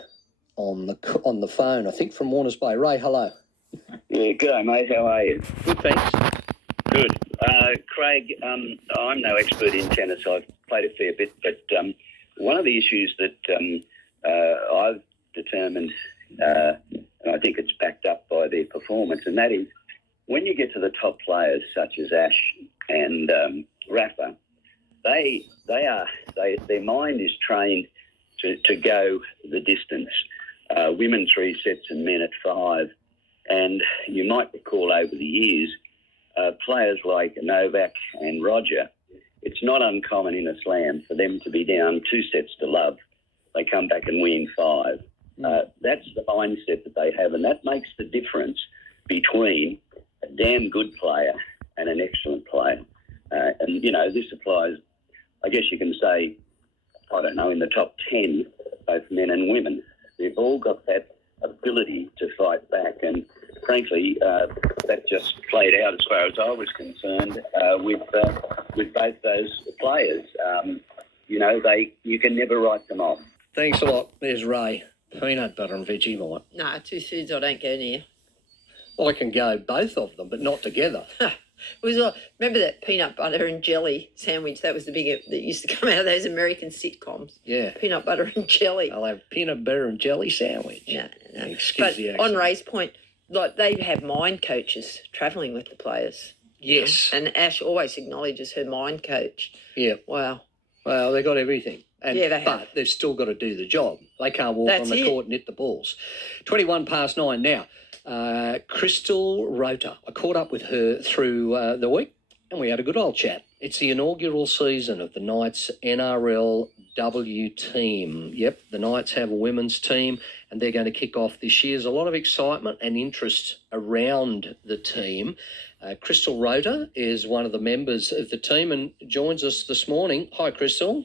on the phone, I think, from Warners Bay. Ray, hello. Yeah, g'day, mate. How are you? Good, thanks. Good. Craig, I'm no expert in tennis. I've played a fair bit, but one of the issues that I've determined, and I think it's backed up by their performance, and that is when you get to the top players such as Ash and Rafa, their mind is trained to go the distance. Women 3 sets and men at 5. And you might recall over the years, players like Novak and Roger, it's not uncommon in a slam for them to be down 2 sets to love. They come back and win 5. That's the mindset that they have, and that makes the difference between a damn good player and an excellent player. And, this applies, I guess you can say, in the top 10, both men and women. They've all got that ability to fight back. And frankly, that just played out as far as I was concerned with both those players. You can never write them off. Thanks a lot. There's Ray. Peanut butter and Vegemite. No, two foods I don't go near. I can go both of them, but not together. Remember that peanut butter and jelly sandwich? That was the big that used to come out of those American sitcoms. Yeah. Peanut butter and jelly. I'll have peanut butter and jelly sandwich. No. Excuse But the on accent. Ray's point, like they have mind coaches travelling with the players. Yes. And Ash always acknowledges her mind coach. Yeah. Wow. Well, they got everything. And, Yeah, they have. But they've still got to do the job. They can't walk That's on the it. court and hit the balls. 9:21 now. Crystal Rota. I caught up with her through the week and we had a good old chat. It's the inaugural season of the Knights NRLW team. Yep, the Knights have a women's team and they're going to kick off this year. There's a lot of excitement and interest around the team. Crystal Rota is one of the members of the team and joins us this morning. Hi, Crystal.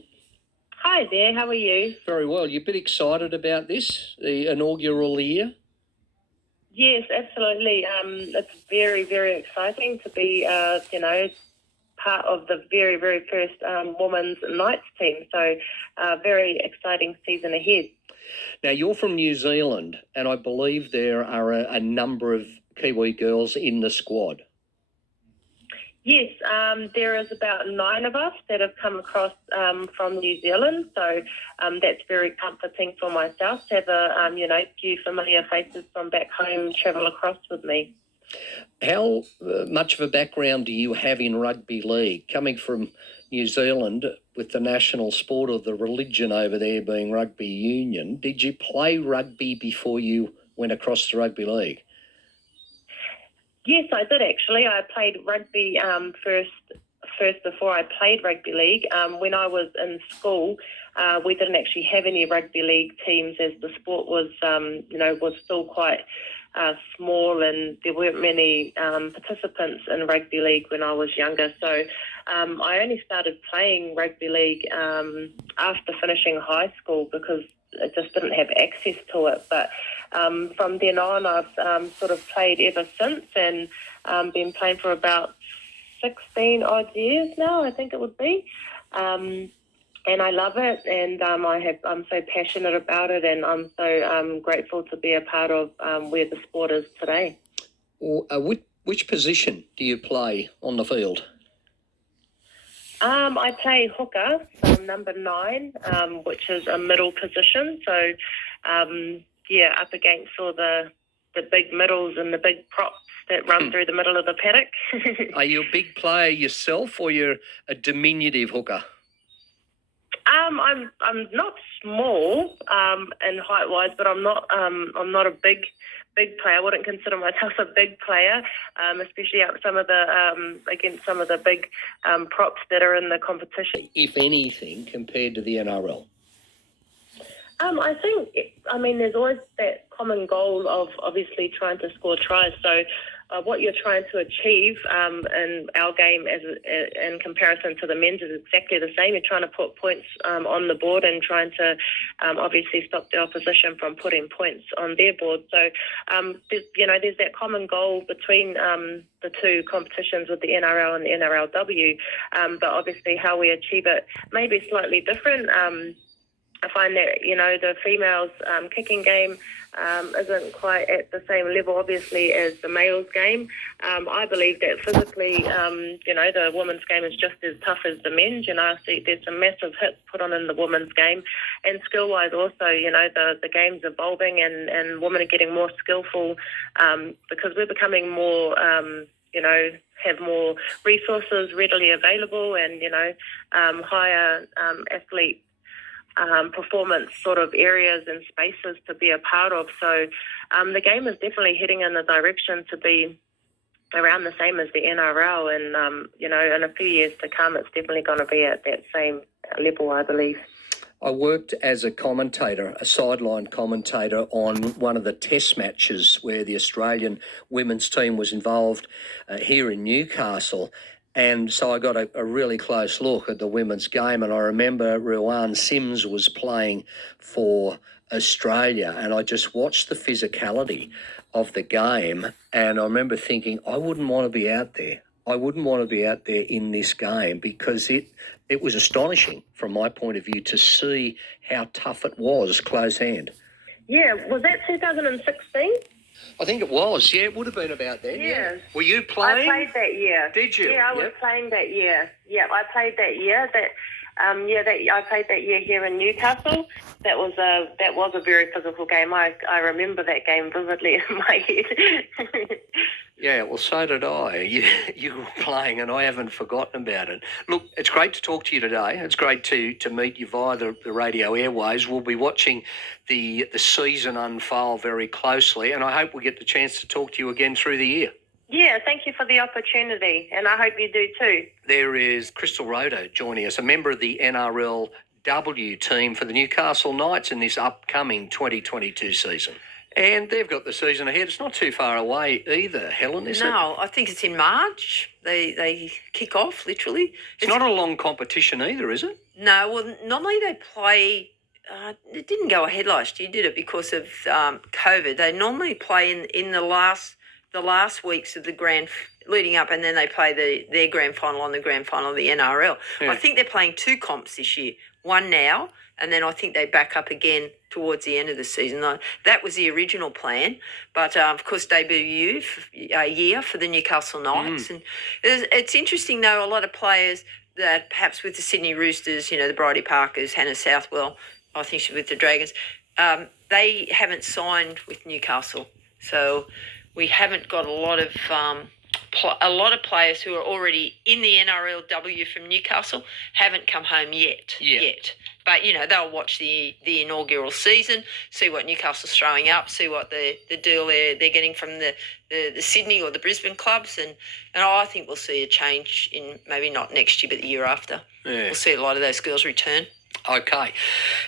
Hi there, how are you? Very well. You a bit excited about this, the inaugural year? Yes, absolutely. It's very, very exciting to be, part of the very, very first women's Knights team. So, very exciting season ahead. Now, you're from New Zealand, and I believe there are a number of Kiwi girls in the squad. Yes, there is about 9 of us that have come across from New Zealand, so that's very comforting for myself to have a few familiar faces from back home travel across with me. How much of a background do you have in rugby league? Coming from New Zealand with the national sport of the religion over there being rugby union, did you play rugby before you went across to rugby league? Yes, I did actually. I played rugby first before I played rugby league. When I was in school, we didn't actually have any rugby league teams as the sport was, was still quite small and there weren't many participants in rugby league when I was younger. So I only started playing rugby league after finishing high school because I just didn't have access to it. But from then on, I've sort of played ever since and been playing for about 16 odd years now, I think it would be. And I love it, and I'm so passionate about it, and I'm so grateful to be a part of where the sport is today. Which position do you play on the field? I play hooker, so number 9, which is a middle position. So, up against all the big middles and the big props that run through the middle of the paddock. Are you a big player yourself, or you're a diminutive hooker? I'm not small in height wise, but I'm not a big player. I wouldn't consider myself a big player, especially up some of the against some of the big props that are in the competition. If anything, compared to the NRL. I think, there's always that common goal of obviously trying to score tries. So what you're trying to achieve in our game in comparison to the men's is exactly the same. You're trying to put points on the board and trying to obviously stop the opposition from putting points on their board. So, there's that common goal between the two competitions with the NRL and the NRLW, but obviously how we achieve it may be slightly different. I find that, the females' kicking game isn't quite at the same level, obviously, as the males' game. I believe that physically, the women's game is just as tough as the men's. I see there's some massive hits put on in the women's game. And skill-wise also, the game's evolving and women are getting more skillful because we're becoming more, have more resources readily available and, higher athlete performance sort of areas and spaces to be a part of. So the game is definitely heading in the direction to be around the same as the NRL and, in a few years to come, it's definitely going to be at that same level, I believe. I worked as a commentator, a sideline commentator on one of the test matches where the Australian women's team was involved here in Newcastle. And so I got a really close look at the women's game, and I remember Ruan Sims was playing for Australia, and I just watched the physicality of the game, and I remember thinking, I wouldn't want to be out there. I wouldn't want to be out there in this game because it was astonishing from my point of view to see how tough it was, close hand. Yeah, was that 2016? I think it was. Yeah, it would have been about then. Yeah. Were you playing? I played that year. Did you? Yeah, I was playing that year. Yeah, I played that year. I played that year here in Newcastle. That was a very physical game. I remember that game vividly in my head. Yeah, well, so did I. You were playing, and I haven't forgotten about it. Look, it's great to talk to you today. It's great to meet you via the radio airways. We'll be watching the season unfold very closely, and I hope we get the chance to talk to you again through the year. Yeah, thank you for the opportunity, and I hope you do too. There is Crystal Rodo joining us, a member of the NRLW team for the Newcastle Knights in this upcoming 2022 season. And they've got the season ahead. It's not too far away either, Helen, is it? No, I think it's in March. They kick off, literally. It's not a long competition either, is it? No, well, normally they play... it didn't go ahead last year, did it, because of COVID? They normally play in the last weeks of the leading up, and then they play their grand final on the grand final of the NRL. Yeah. I think they're playing 2 comps this year. One now, and then I think they back up again towards the end of the season. That was the original plan, but of course debut year for the Newcastle Knights. And it's interesting though, a lot of players that perhaps with the Sydney Roosters, the Bridie Parkers, Hannah Southwell, I think she's with the Dragons, they haven't signed with Newcastle. So we haven't got a lot of players who are already in the NRLW from Newcastle haven't come home yet. But, they'll watch the inaugural season, see what Newcastle's throwing up, see what the deal they're getting from the Sydney or the Brisbane clubs. And I think we'll see a change in maybe not next year, but the year after. Yeah. We'll see a lot of those girls return. Okay.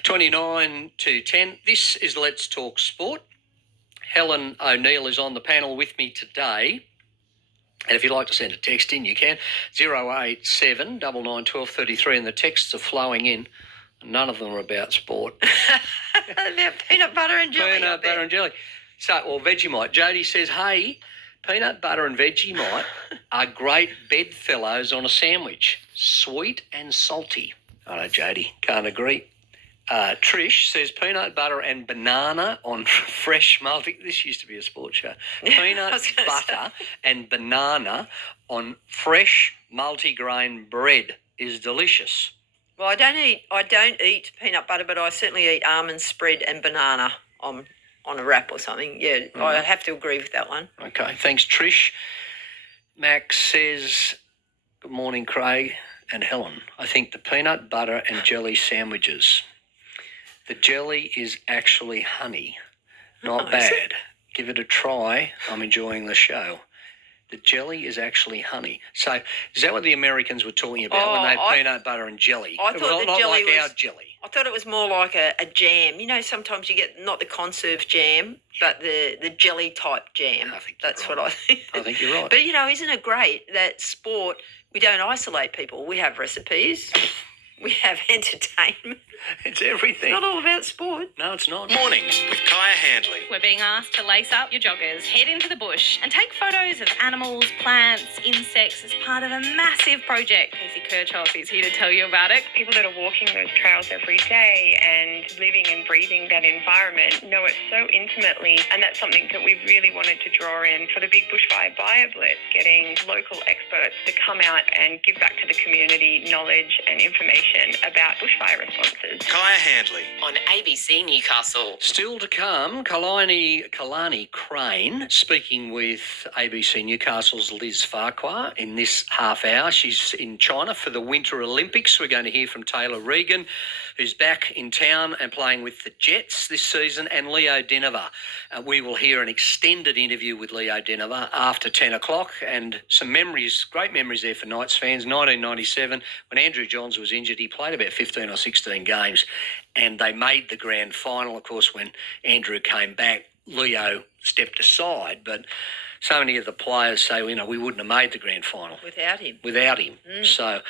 29 to 10. This is Let's Talk Sport. Helen O'Neill is on the panel with me today. And if you'd like to send a text in, you can. 087 99 12 33, and the texts are flowing in. None of them are about sport. About peanut butter and jelly. Peanut butter and jelly. So, or Vegemite. Jody says, hey, peanut butter and Vegemite are great bedfellows on a sandwich. Sweet and salty. I know, Jody, can't agree. Trish says peanut butter and banana on fresh multi... This used to be a sports show. Peanut butter and banana on fresh multigrain bread is delicious. Well, I don't eat peanut butter, but I certainly eat almond spread and banana on a wrap or something. Yeah, I have to agree with that one. Okay, thanks, Trish. Max says, good morning, Craig and Helen. I think the peanut butter and jelly sandwiches... The jelly is actually honey. Not bad. Give it a try. I'm enjoying the show. The jelly is actually honey. So is that what the Americans were talking about when they had peanut butter and jelly? I thought the jelly was... our jelly. I thought it was more like a jam. Sometimes you get not the conserve jam, but the jelly type jam. I think that's what I think. I think you're right. But, isn't it great that sport, we don't isolate people. We have recipes. We have entertainment. It's everything. It's not all about sport. No, it's not. Mornings with Kaya Handley. We're being asked to lace up your joggers, head into the bush and take photos of animals, plants, insects as part of a massive project. Casey Kirchhoff is here to tell you about it. People that are walking those trails every day and living and breathing that environment know it so intimately, and that's something that we really wanted to draw in for the big bushfire Bio Blitz, getting local experts to come out and give back to the community knowledge and information about bushfire responses. Kaya Handley on ABC Newcastle. Still to come, Kalani Crane speaking with ABC Newcastle's Liz Farquhar in this half hour. She's in China for the Winter Olympics. We're going to hear from Taylor Regan, who's back in town and playing with the Jets this season, and Leo Dinova. We will hear an extended interview with Leo Dinova after 10 o'clock, and some memories, great memories there for Knights fans. 1997, when Andrew Johns was injured, he played about 15 or 16 games, and they made the grand final. Of course, when Andrew came back, Leo stepped aside, but so many of the players say, we wouldn't have made the grand final without him. So,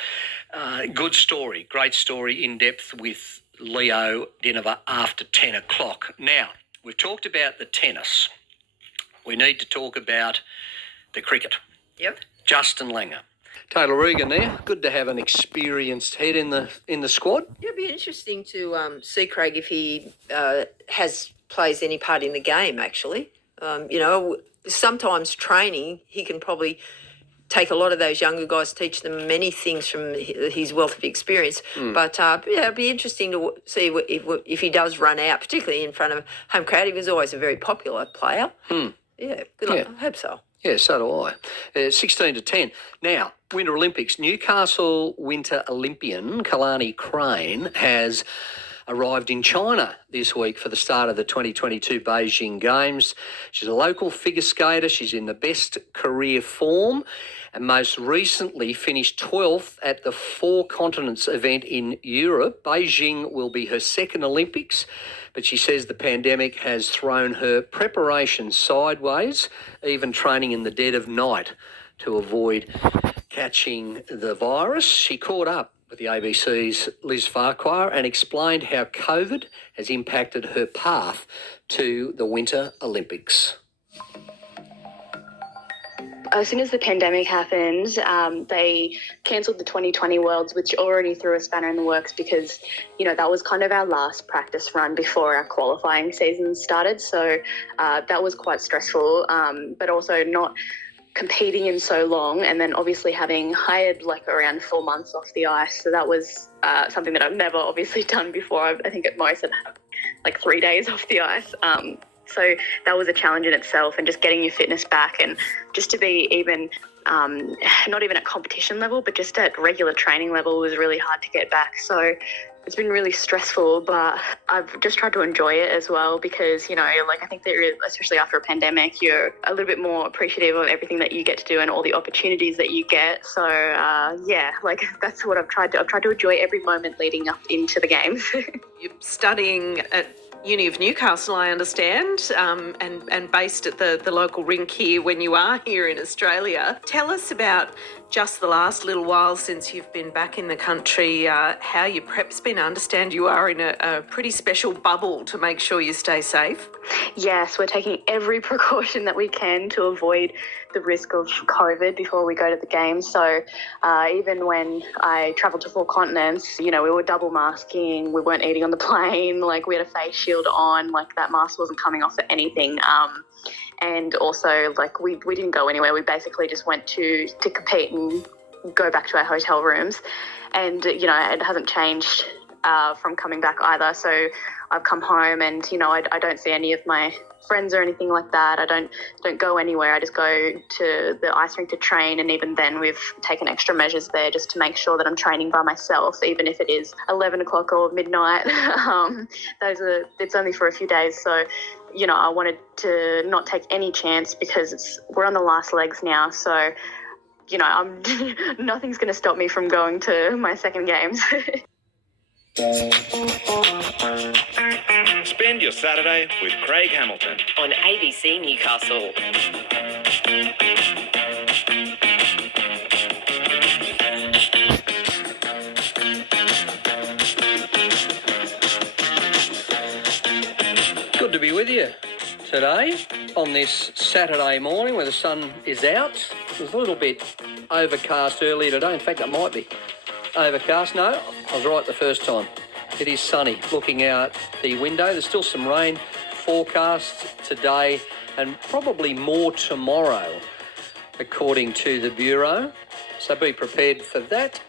good story, great story, in depth with Leo Dinova after 10 o'clock. Now, we've talked about the tennis. We need to talk about the cricket. Yep. Justin Langer. Taylor Regan there. Good to have an experienced head in the squad. Yeah, it'd be interesting to see Craig if he plays any part in the game. Actually, sometimes training he can probably take a lot of those younger guys, teach them many things from his wealth of experience. But it'd be interesting to see if he does run out, particularly in front of home crowd. He was always a very popular player. Yeah, good luck. Yeah. I hope so. Yeah, so do I. 16-10. Now, Winter Olympics. Newcastle Winter Olympian Kalani Crane has arrived in China this week for the start of the 2022 Beijing Games. She's a local figure skater. She's in the best career form and most recently finished 12th at the Four Continents event in Europe. Beijing will be her second Olympics, but she says the pandemic has thrown her preparation sideways, even training in the dead of night to avoid catching the virus. She caught up with the ABC's Liz Farquhar and explained how COVID has impacted her path to the Winter Olympics. As soon as the pandemic happened, they cancelled the 2020 Worlds, which already threw a spanner in the works because, that was kind of our last practice run before our qualifying season started. So that was quite stressful, but also not competing in so long, and then obviously having hired around 4 months off the ice. So that was something that I've never obviously done before. I think at most I'd have 3 days off the ice. So that was a challenge in itself, and just getting your fitness back, and just to be even, not even at competition level, but just at regular training level was really hard to get back. So it's been really stressful, but I've just tried to enjoy it as well because, I think that especially after a pandemic, you're a little bit more appreciative of everything that you get to do and all the opportunities that you get. So, that's what I've tried to. I've tried to enjoy every moment leading up into the games. You're studying at Uni of Newcastle, I understand, and based at the local rink here when you are here in Australia. Tell us about just the last little while since you've been back in the country, how your prep's been. I understand you are in a pretty special bubble to make sure you stay safe. Yes, we're taking every precaution that we can to avoid the risk of COVID before we go to the games. So even when I travelled to 4 continents, we were double masking, we weren't eating on the plane, we had a face shield on, that mask wasn't coming off for anything. And also, we didn't go anywhere. We basically just went to compete and go back to our hotel rooms. And, it hasn't changed from coming back either. So I've come home and, I don't see any of my friends or anything like that. I don't go anywhere. I just go to the ice rink to train, and even then we've taken extra measures there just to make sure that I'm training by myself, even if it is 11 o'clock or midnight. It's only for a few days, so I wanted to not take any chance because we're on the last legs now, so I'm nothing's going to stop me from going to my second games. Spend your Saturday with Craig Hamilton on ABC Newcastle. Good to be with you today on this Saturday morning where the sun is out. It was a little bit overcast earlier today. In fact, it might be overcast. No, I was right the first time. It is sunny. Looking out the window, there's still some rain forecast today and probably more tomorrow, according to the Bureau. So be prepared for that.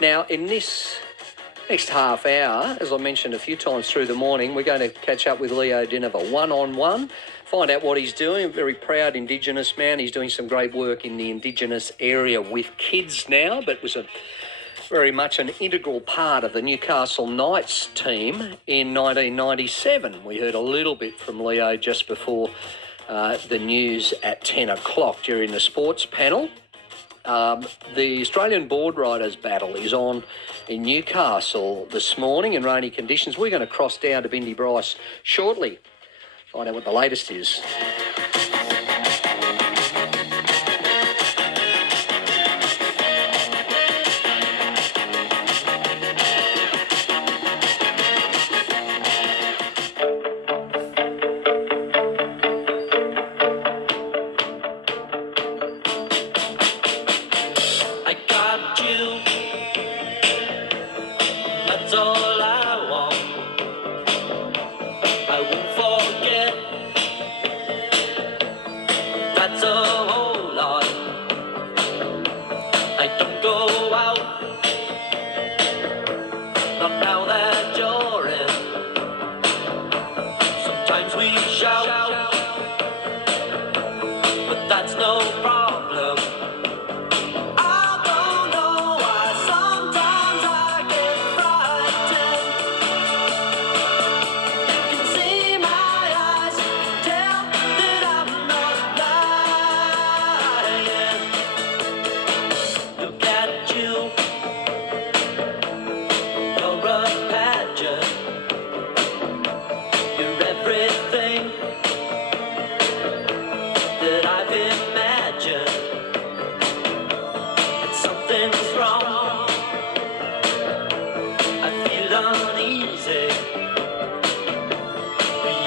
Now, in this next half hour, as I mentioned a few times through the morning, we're going to catch up with Leo Dinova one-on-one, find out what he's doing. A very proud Indigenous man. He's doing some great work in the Indigenous area with kids now, but was very much an integral part of the Newcastle Knights team in 1997. We heard a little bit from Leo just before the news at 10 o'clock during the sports panel. The Australian board riders battle is on in Newcastle this morning in rainy conditions. We're going to cross down to Bindi Bryce shortly, find out what the latest is.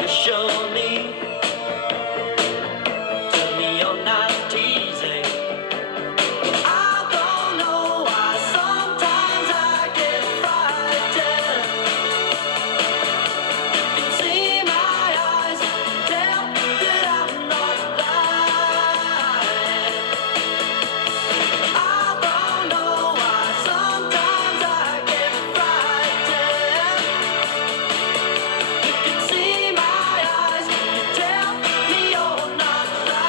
show me. Tell me you're not teasing. I don't know why sometimes I get frightened. You can see my eyes, tell that I'm not lying. I don't know why sometimes I get frightened. You can see my eyes, you tell me you're not lying.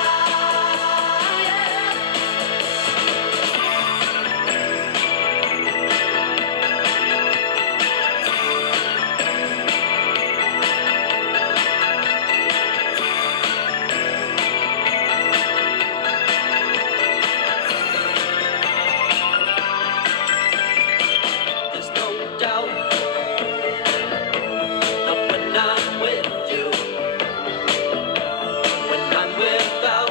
There's no doubt, not when I'm with you. When I'm without,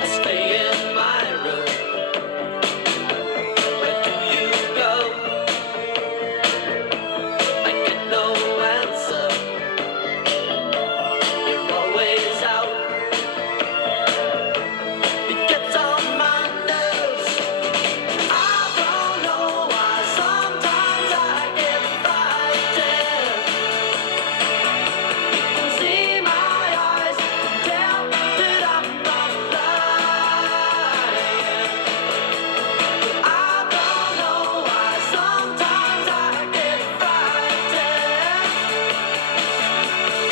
I stay in my room. Where do you go? I get no answer. You're always out. It gets on my nerves. I don't know why sometimes I get frightened. You can see my eyes, tell that I'm not lying. I don't know why sometimes I get frightened.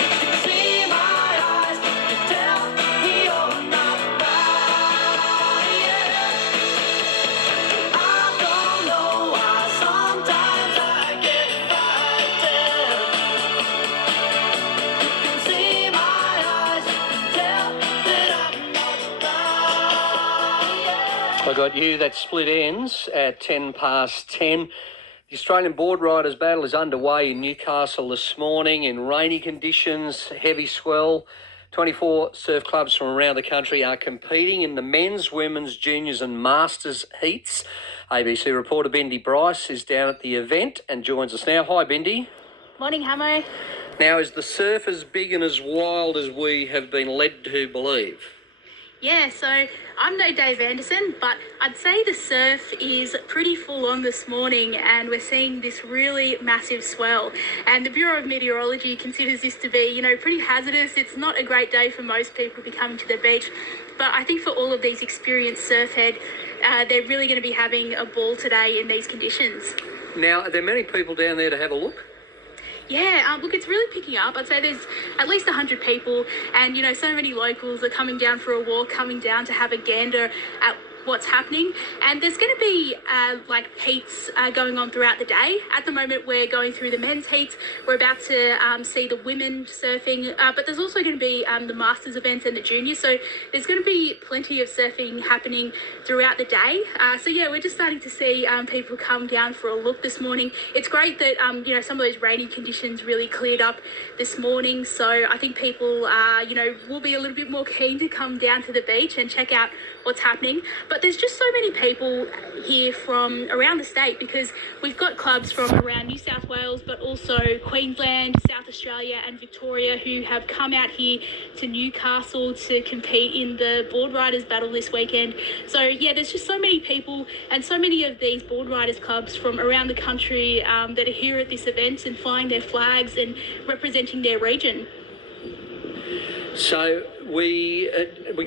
You can see my eyes, you tell me you're not lying. I don't know why sometimes I get frightened. You can see my eyes, tell that I'm not lying. I got you. That split ends at 10:10. The Australian Board Riders battle is underway in Newcastle this morning in rainy conditions, heavy swell. 24 surf clubs from around the country are competing in the men's, women's, juniors and masters heats. ABC reporter Bindi Bryce is down at the event and joins us now. Hi, Bindi. Morning, Hamo. Now, is the surf as big and as wild as we have been led to believe? Yeah, so I'm no Dave Anderson, but I'd say the surf is pretty full on this morning and we're seeing this really massive swell. And the Bureau of Meteorology considers this to be, pretty hazardous. It's not a great day for most people to be coming to the beach. But I think for all of these experienced surfhead, they're really going to be having a ball today in these conditions. Now, are there many people down there to have a look? Yeah, look, it's really picking up. I'd say there's at least 100 people and, so many locals are coming down for a walk, coming down to have a gander at what's happening. And there's going to be heats going on throughout the day. At the moment, we're going through the men's heats. We're about to see the women surfing, but there's also going to be the masters events and the juniors. So there's going to be plenty of surfing happening throughout the day. So yeah, we're just starting to see people come down for a look this morning. It's great that some of those rainy conditions really cleared up this morning. So I think people will be a little bit more keen to come down to the beach and check out what's happening. But there's just so many people here from around the state because we've got clubs from around New South Wales, but also Queensland, South Australia and Victoria who have come out here to Newcastle to compete in the board riders battle this weekend. So yeah, there's just so many people and so many of these board riders clubs from around the country that are here at this event and flying their flags and representing their region. So we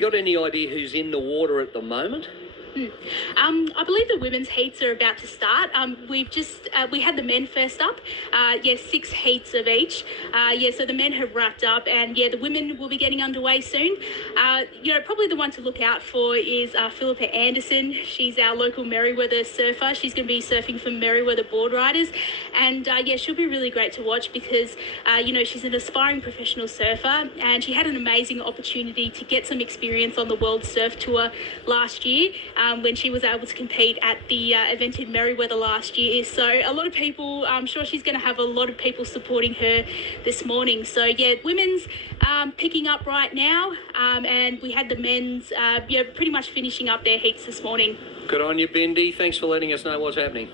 got any idea who's in the water at the moment? I believe the women's heats are about to start. We had the men first up. 6 heats of each. So the men have wrapped up and the women will be getting underway soon. Probably the one to look out for is Philippa Anderson. She's our local Merewether surfer. She's going to be surfing for Merewether board riders. And she'll be really great to watch because, she's an aspiring professional surfer and she had an amazing opportunity to get some experience on the World Surf Tour last year. When she was able to compete at the event in Merewether last year. So a lot of people, I'm sure she's going to have a lot of people supporting her this morning. So women's picking up right now and we had the men's pretty much finishing up their heats this morning. Good on you, Bindi. Thanks for letting us know what's happening.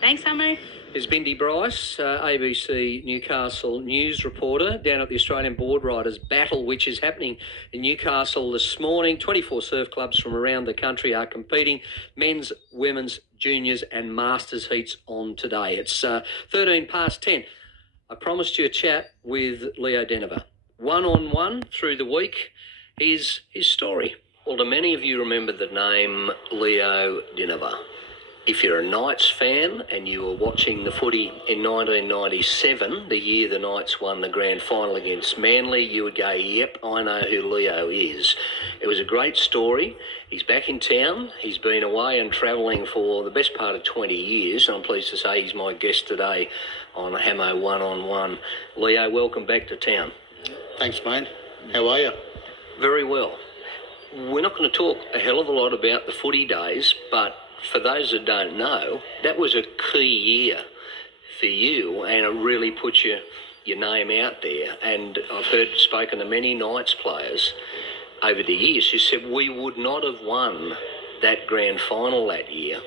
Thanks, Hamo. There's Bindi Bryce, ABC Newcastle news reporter, down at the Australian Board Riders Battle, which is happening in Newcastle this morning. 24 surf clubs from around the country are competing. Men's, women's, juniors and masters heats on today. It's 13 past 10. I promised you a chat with Leo Denver. One-on-one through the week. Here's his story. Well, do many of you remember the name Leo Denver? If you're a Knights fan and you were watching the footy in 1997, the year the Knights won the grand final against Manly, you would go, yep, I know who Leo is. It was a great story. He's back in town. He's been away and travelling for the best part of 20 years. I'm pleased to say he's my guest today on Hamo One-on-One. Leo, welcome back to town. Thanks, mate. How are you? Very well. We're not going to talk a hell of a lot about the footy days, but for those that don't know, that was a key year for you, and it really put your name out there. And I've spoken to many Knights players over the years who said we would not have won that grand final that year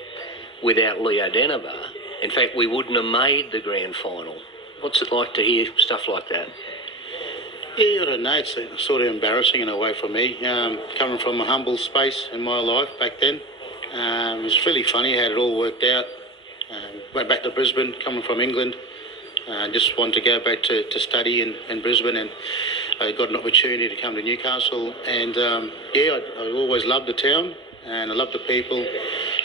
without Leo Denver. In fact, we wouldn't have made the grand final. What's it like to hear stuff like that? Yeah, I don't know. It's sort of embarrassing in a way for me, coming from a humble space in my life back then. It was really funny how it all worked out. Went back to Brisbane, coming from England. Just wanted to go back to study in Brisbane, and I got an opportunity to come to Newcastle. And I always loved the town, and I loved the people,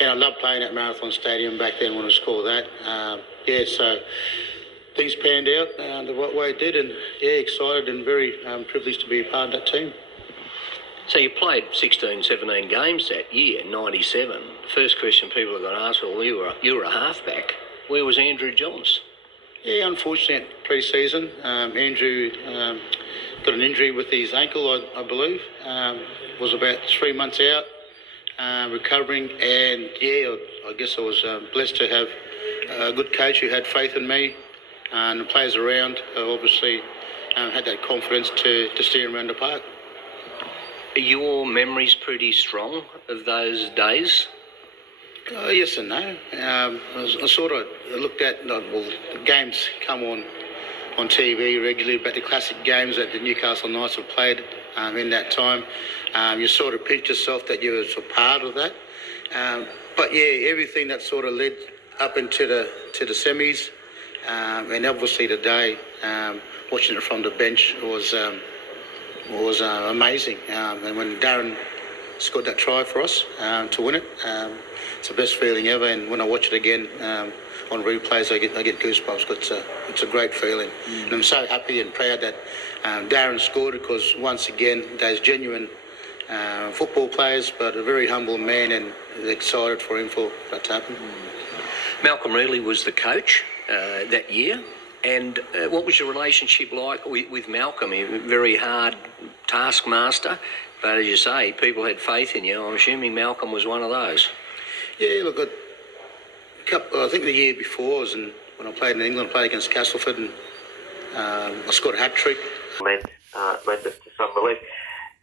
and I loved playing at Marathon Stadium back then when it was called that. So things panned out the way it did, and excited and very privileged to be a part of that team. So you played 16, 17 games that year, 97. First question people are going to ask, well, you were a halfback. Where was Andrew Johns? Yeah, unfortunate pre-season. Andrew got an injury with his ankle, I believe. Was about 3 months out, recovering. And, I guess I was blessed to have a good coach who had faith in me, and the players around obviously had that confidence to steer him around the park. Are your memories pretty strong of those days? Yes and no. I sort of looked at, the games come on TV regularly, but the classic games that the Newcastle Knights have played in that time, you sort of pinch yourself that you were sort of part of that. But everything that sort of led up into the semis, and obviously today, watching it from the bench was amazing. And when Darren scored that try for us to win it, it's the best feeling ever. And when I watch it again on replays, I get goosebumps. It's a great feeling. And I'm so happy and proud that Darren scored, because once again, those genuine football players, but a very humble man, and excited for him for that to happen. Malcolm Reilly was the coach that year. And what was your relationship like with Malcolm? He was a very hard taskmaster, but as you say, people had faith in you. I'm assuming Malcolm was one of those. Yeah, look, I think the year before was when I played in England, I played against Castleford, and I scored a hat-trick. Led us to some relief.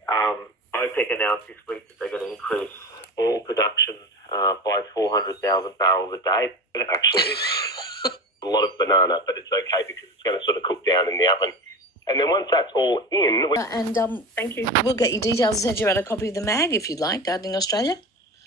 OPEC announced this week that they're going to increase oil production by 400,000 barrels a day. Actually, a lot of banana, but it's okay because it's going to sort of cook down in the oven. And then once that's all in... Thank you. We'll get your details and send you out a copy of the mag if you'd like, Gardening Australia.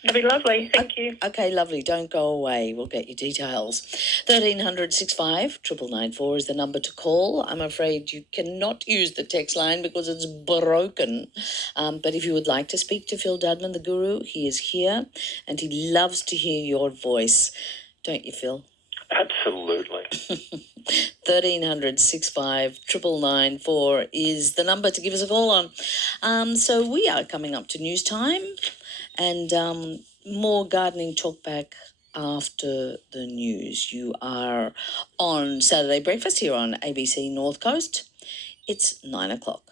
That'd be lovely. Thank you. Okay, lovely. Don't go away. We'll get your details. 1300 65 9994 is the number to call. I'm afraid you cannot use the text line because it's broken. But if you would like to speak to Phil Dudman, the guru, he is here, and he loves to hear your voice. Don't you, Phil? Absolutely. 1300 65 9994 is the number to give us a call on. So we are coming up to news time, and more gardening talk back after the news. You are on Saturday Breakfast here on ABC North Coast. It's 9 o'clock.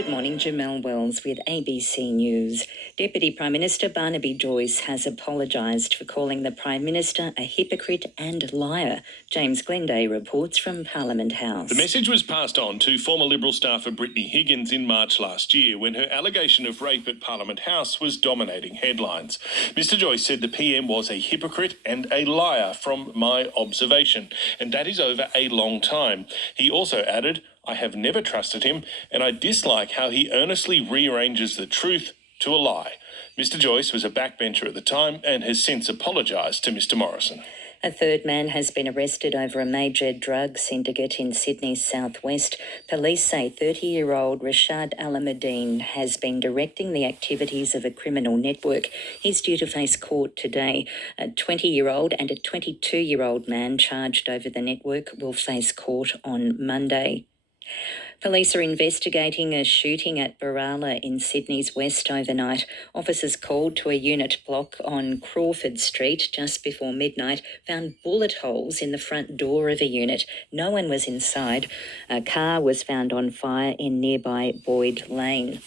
Good morning, Jamelle Wells with ABC News. Deputy Prime Minister Barnaby Joyce has apologised for calling the Prime Minister a hypocrite and liar. James Glenday reports from Parliament House. The message was passed on to former Liberal staffer Brittany Higgins in March last year when her allegation of rape at Parliament House was dominating headlines. Mr Joyce said the PM was a hypocrite and a liar from my observation, and that is over a long time. He also added, I have never trusted him, and I dislike how he earnestly rearranges the truth to a lie. Mr Joyce was a backbencher at the time and has since apologised to Mr Morrison. A third man has been arrested over a major drug syndicate in Sydney's southwest. Police say 30-year-old Rashad Alamuddin has been directing the activities of a criminal network. He's due to face court today. A 20-year-old and a 22-year-old man charged over the network will face court on Monday. Police are investigating a shooting at Barala in Sydney's west overnight. Officers called to a unit block on Crawford Street just before midnight found bullet holes in the front door of a unit. No one was inside. A car was found on fire in nearby Boyd Lane.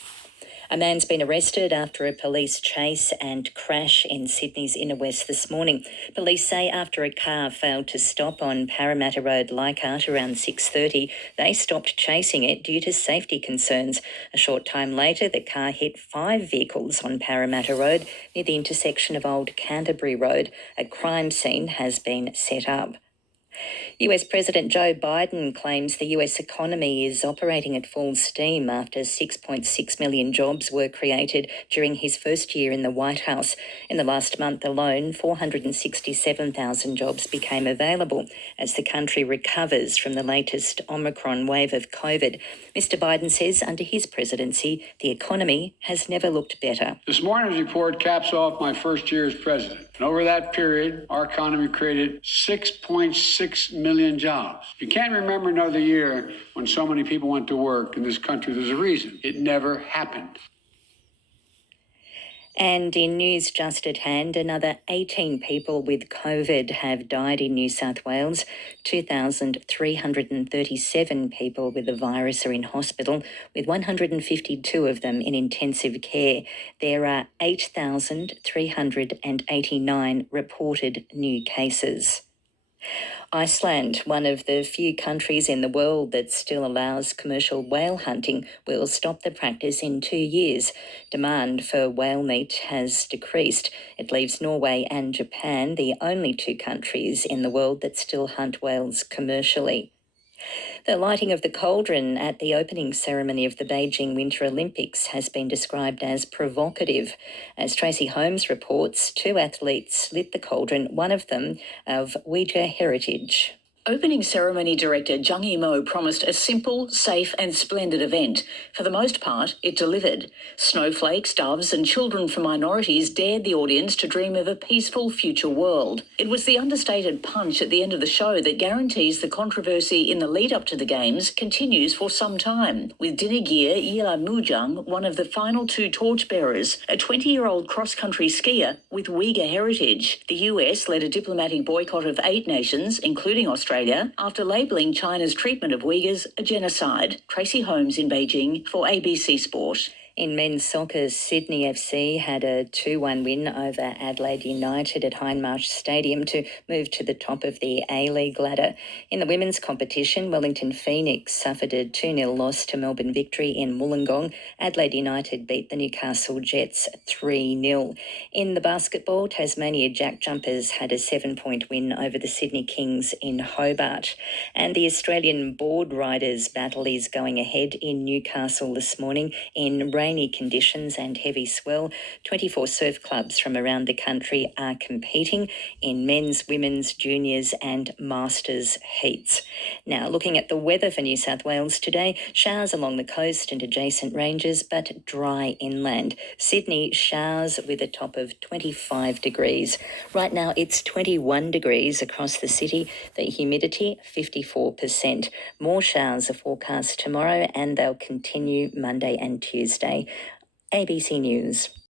A man's been arrested after a police chase and crash in Sydney's inner west this morning. Police say after a car failed to stop on Parramatta Road, Leichhardt, around 6:30, they stopped chasing it due to safety concerns. A short time later, the car hit 5 vehicles on Parramatta Road near the intersection of Old Canterbury Road. A crime scene has been set up. US President Joe Biden claims the US economy is operating at full steam after 6.6 million jobs were created during his first year in the White House. In the last month alone, 467,000 jobs became available as the country recovers from the latest Omicron wave of COVID. Mr Biden says under his presidency, the economy has never looked better. This morning's report caps off my first year as president. And over that period, our economy created 6.6 million jobs. You can't remember another year when so many people went to work in this country. There's a reason. It never happened. And in news just at hand, another 18 people with COVID have died in New South Wales. 2,337 people with the virus are in hospital, with 152 of them in intensive care. There are 8,389 reported new cases. Iceland, one of the few countries in the world that still allows commercial whale hunting, will stop the practice in 2 years. Demand for whale meat has decreased. It leaves Norway and Japan the only 2 countries in the world that still hunt whales commercially. The lighting of the cauldron at the opening ceremony of the Beijing Winter Olympics has been described as provocative. As Tracy Holmes reports, 2 athletes lit the cauldron, one of them of Uyghur heritage. Opening ceremony director Zhang Yimou promised a simple, safe and splendid event. For the most part, it delivered. Snowflakes, doves and children from minorities dared the audience to dream of a peaceful future world. It was the understated punch at the end of the show that guarantees the controversy in the lead-up to the Games continues for some time, with Dinigir Yila Mujang, one of the final 2 torchbearers, a 20-year-old cross-country skier with Uyghur heritage. The US led a diplomatic boycott of 8 nations, including Australia, after labelling China's treatment of Uyghurs a genocide. Tracy Holmes in Beijing for ABC Sport. In men's soccer, Sydney FC had a 2-1 win over Adelaide United at Hindmarsh Stadium to move to the top of the A-League ladder. In the women's competition, Wellington Phoenix suffered a 2-0 loss to Melbourne Victory in Wollongong. Adelaide United beat the Newcastle Jets 3-0. In the basketball, Tasmania Jack Jumpers had a 7-point win over the Sydney Kings in Hobart. And the Australian board riders battle is going ahead in Newcastle this morning in rainy conditions and heavy swell. 24 surf clubs from around the country are competing in men's, women's, juniors and masters heats. Now, looking at the weather for New South Wales today, showers along the coast and adjacent ranges, but dry inland. Sydney, showers with a top of 25 degrees. Right now, it's 21 degrees across the city. The humidity, 54%. More showers are forecast tomorrow and they'll continue Monday and Tuesday. ABC News.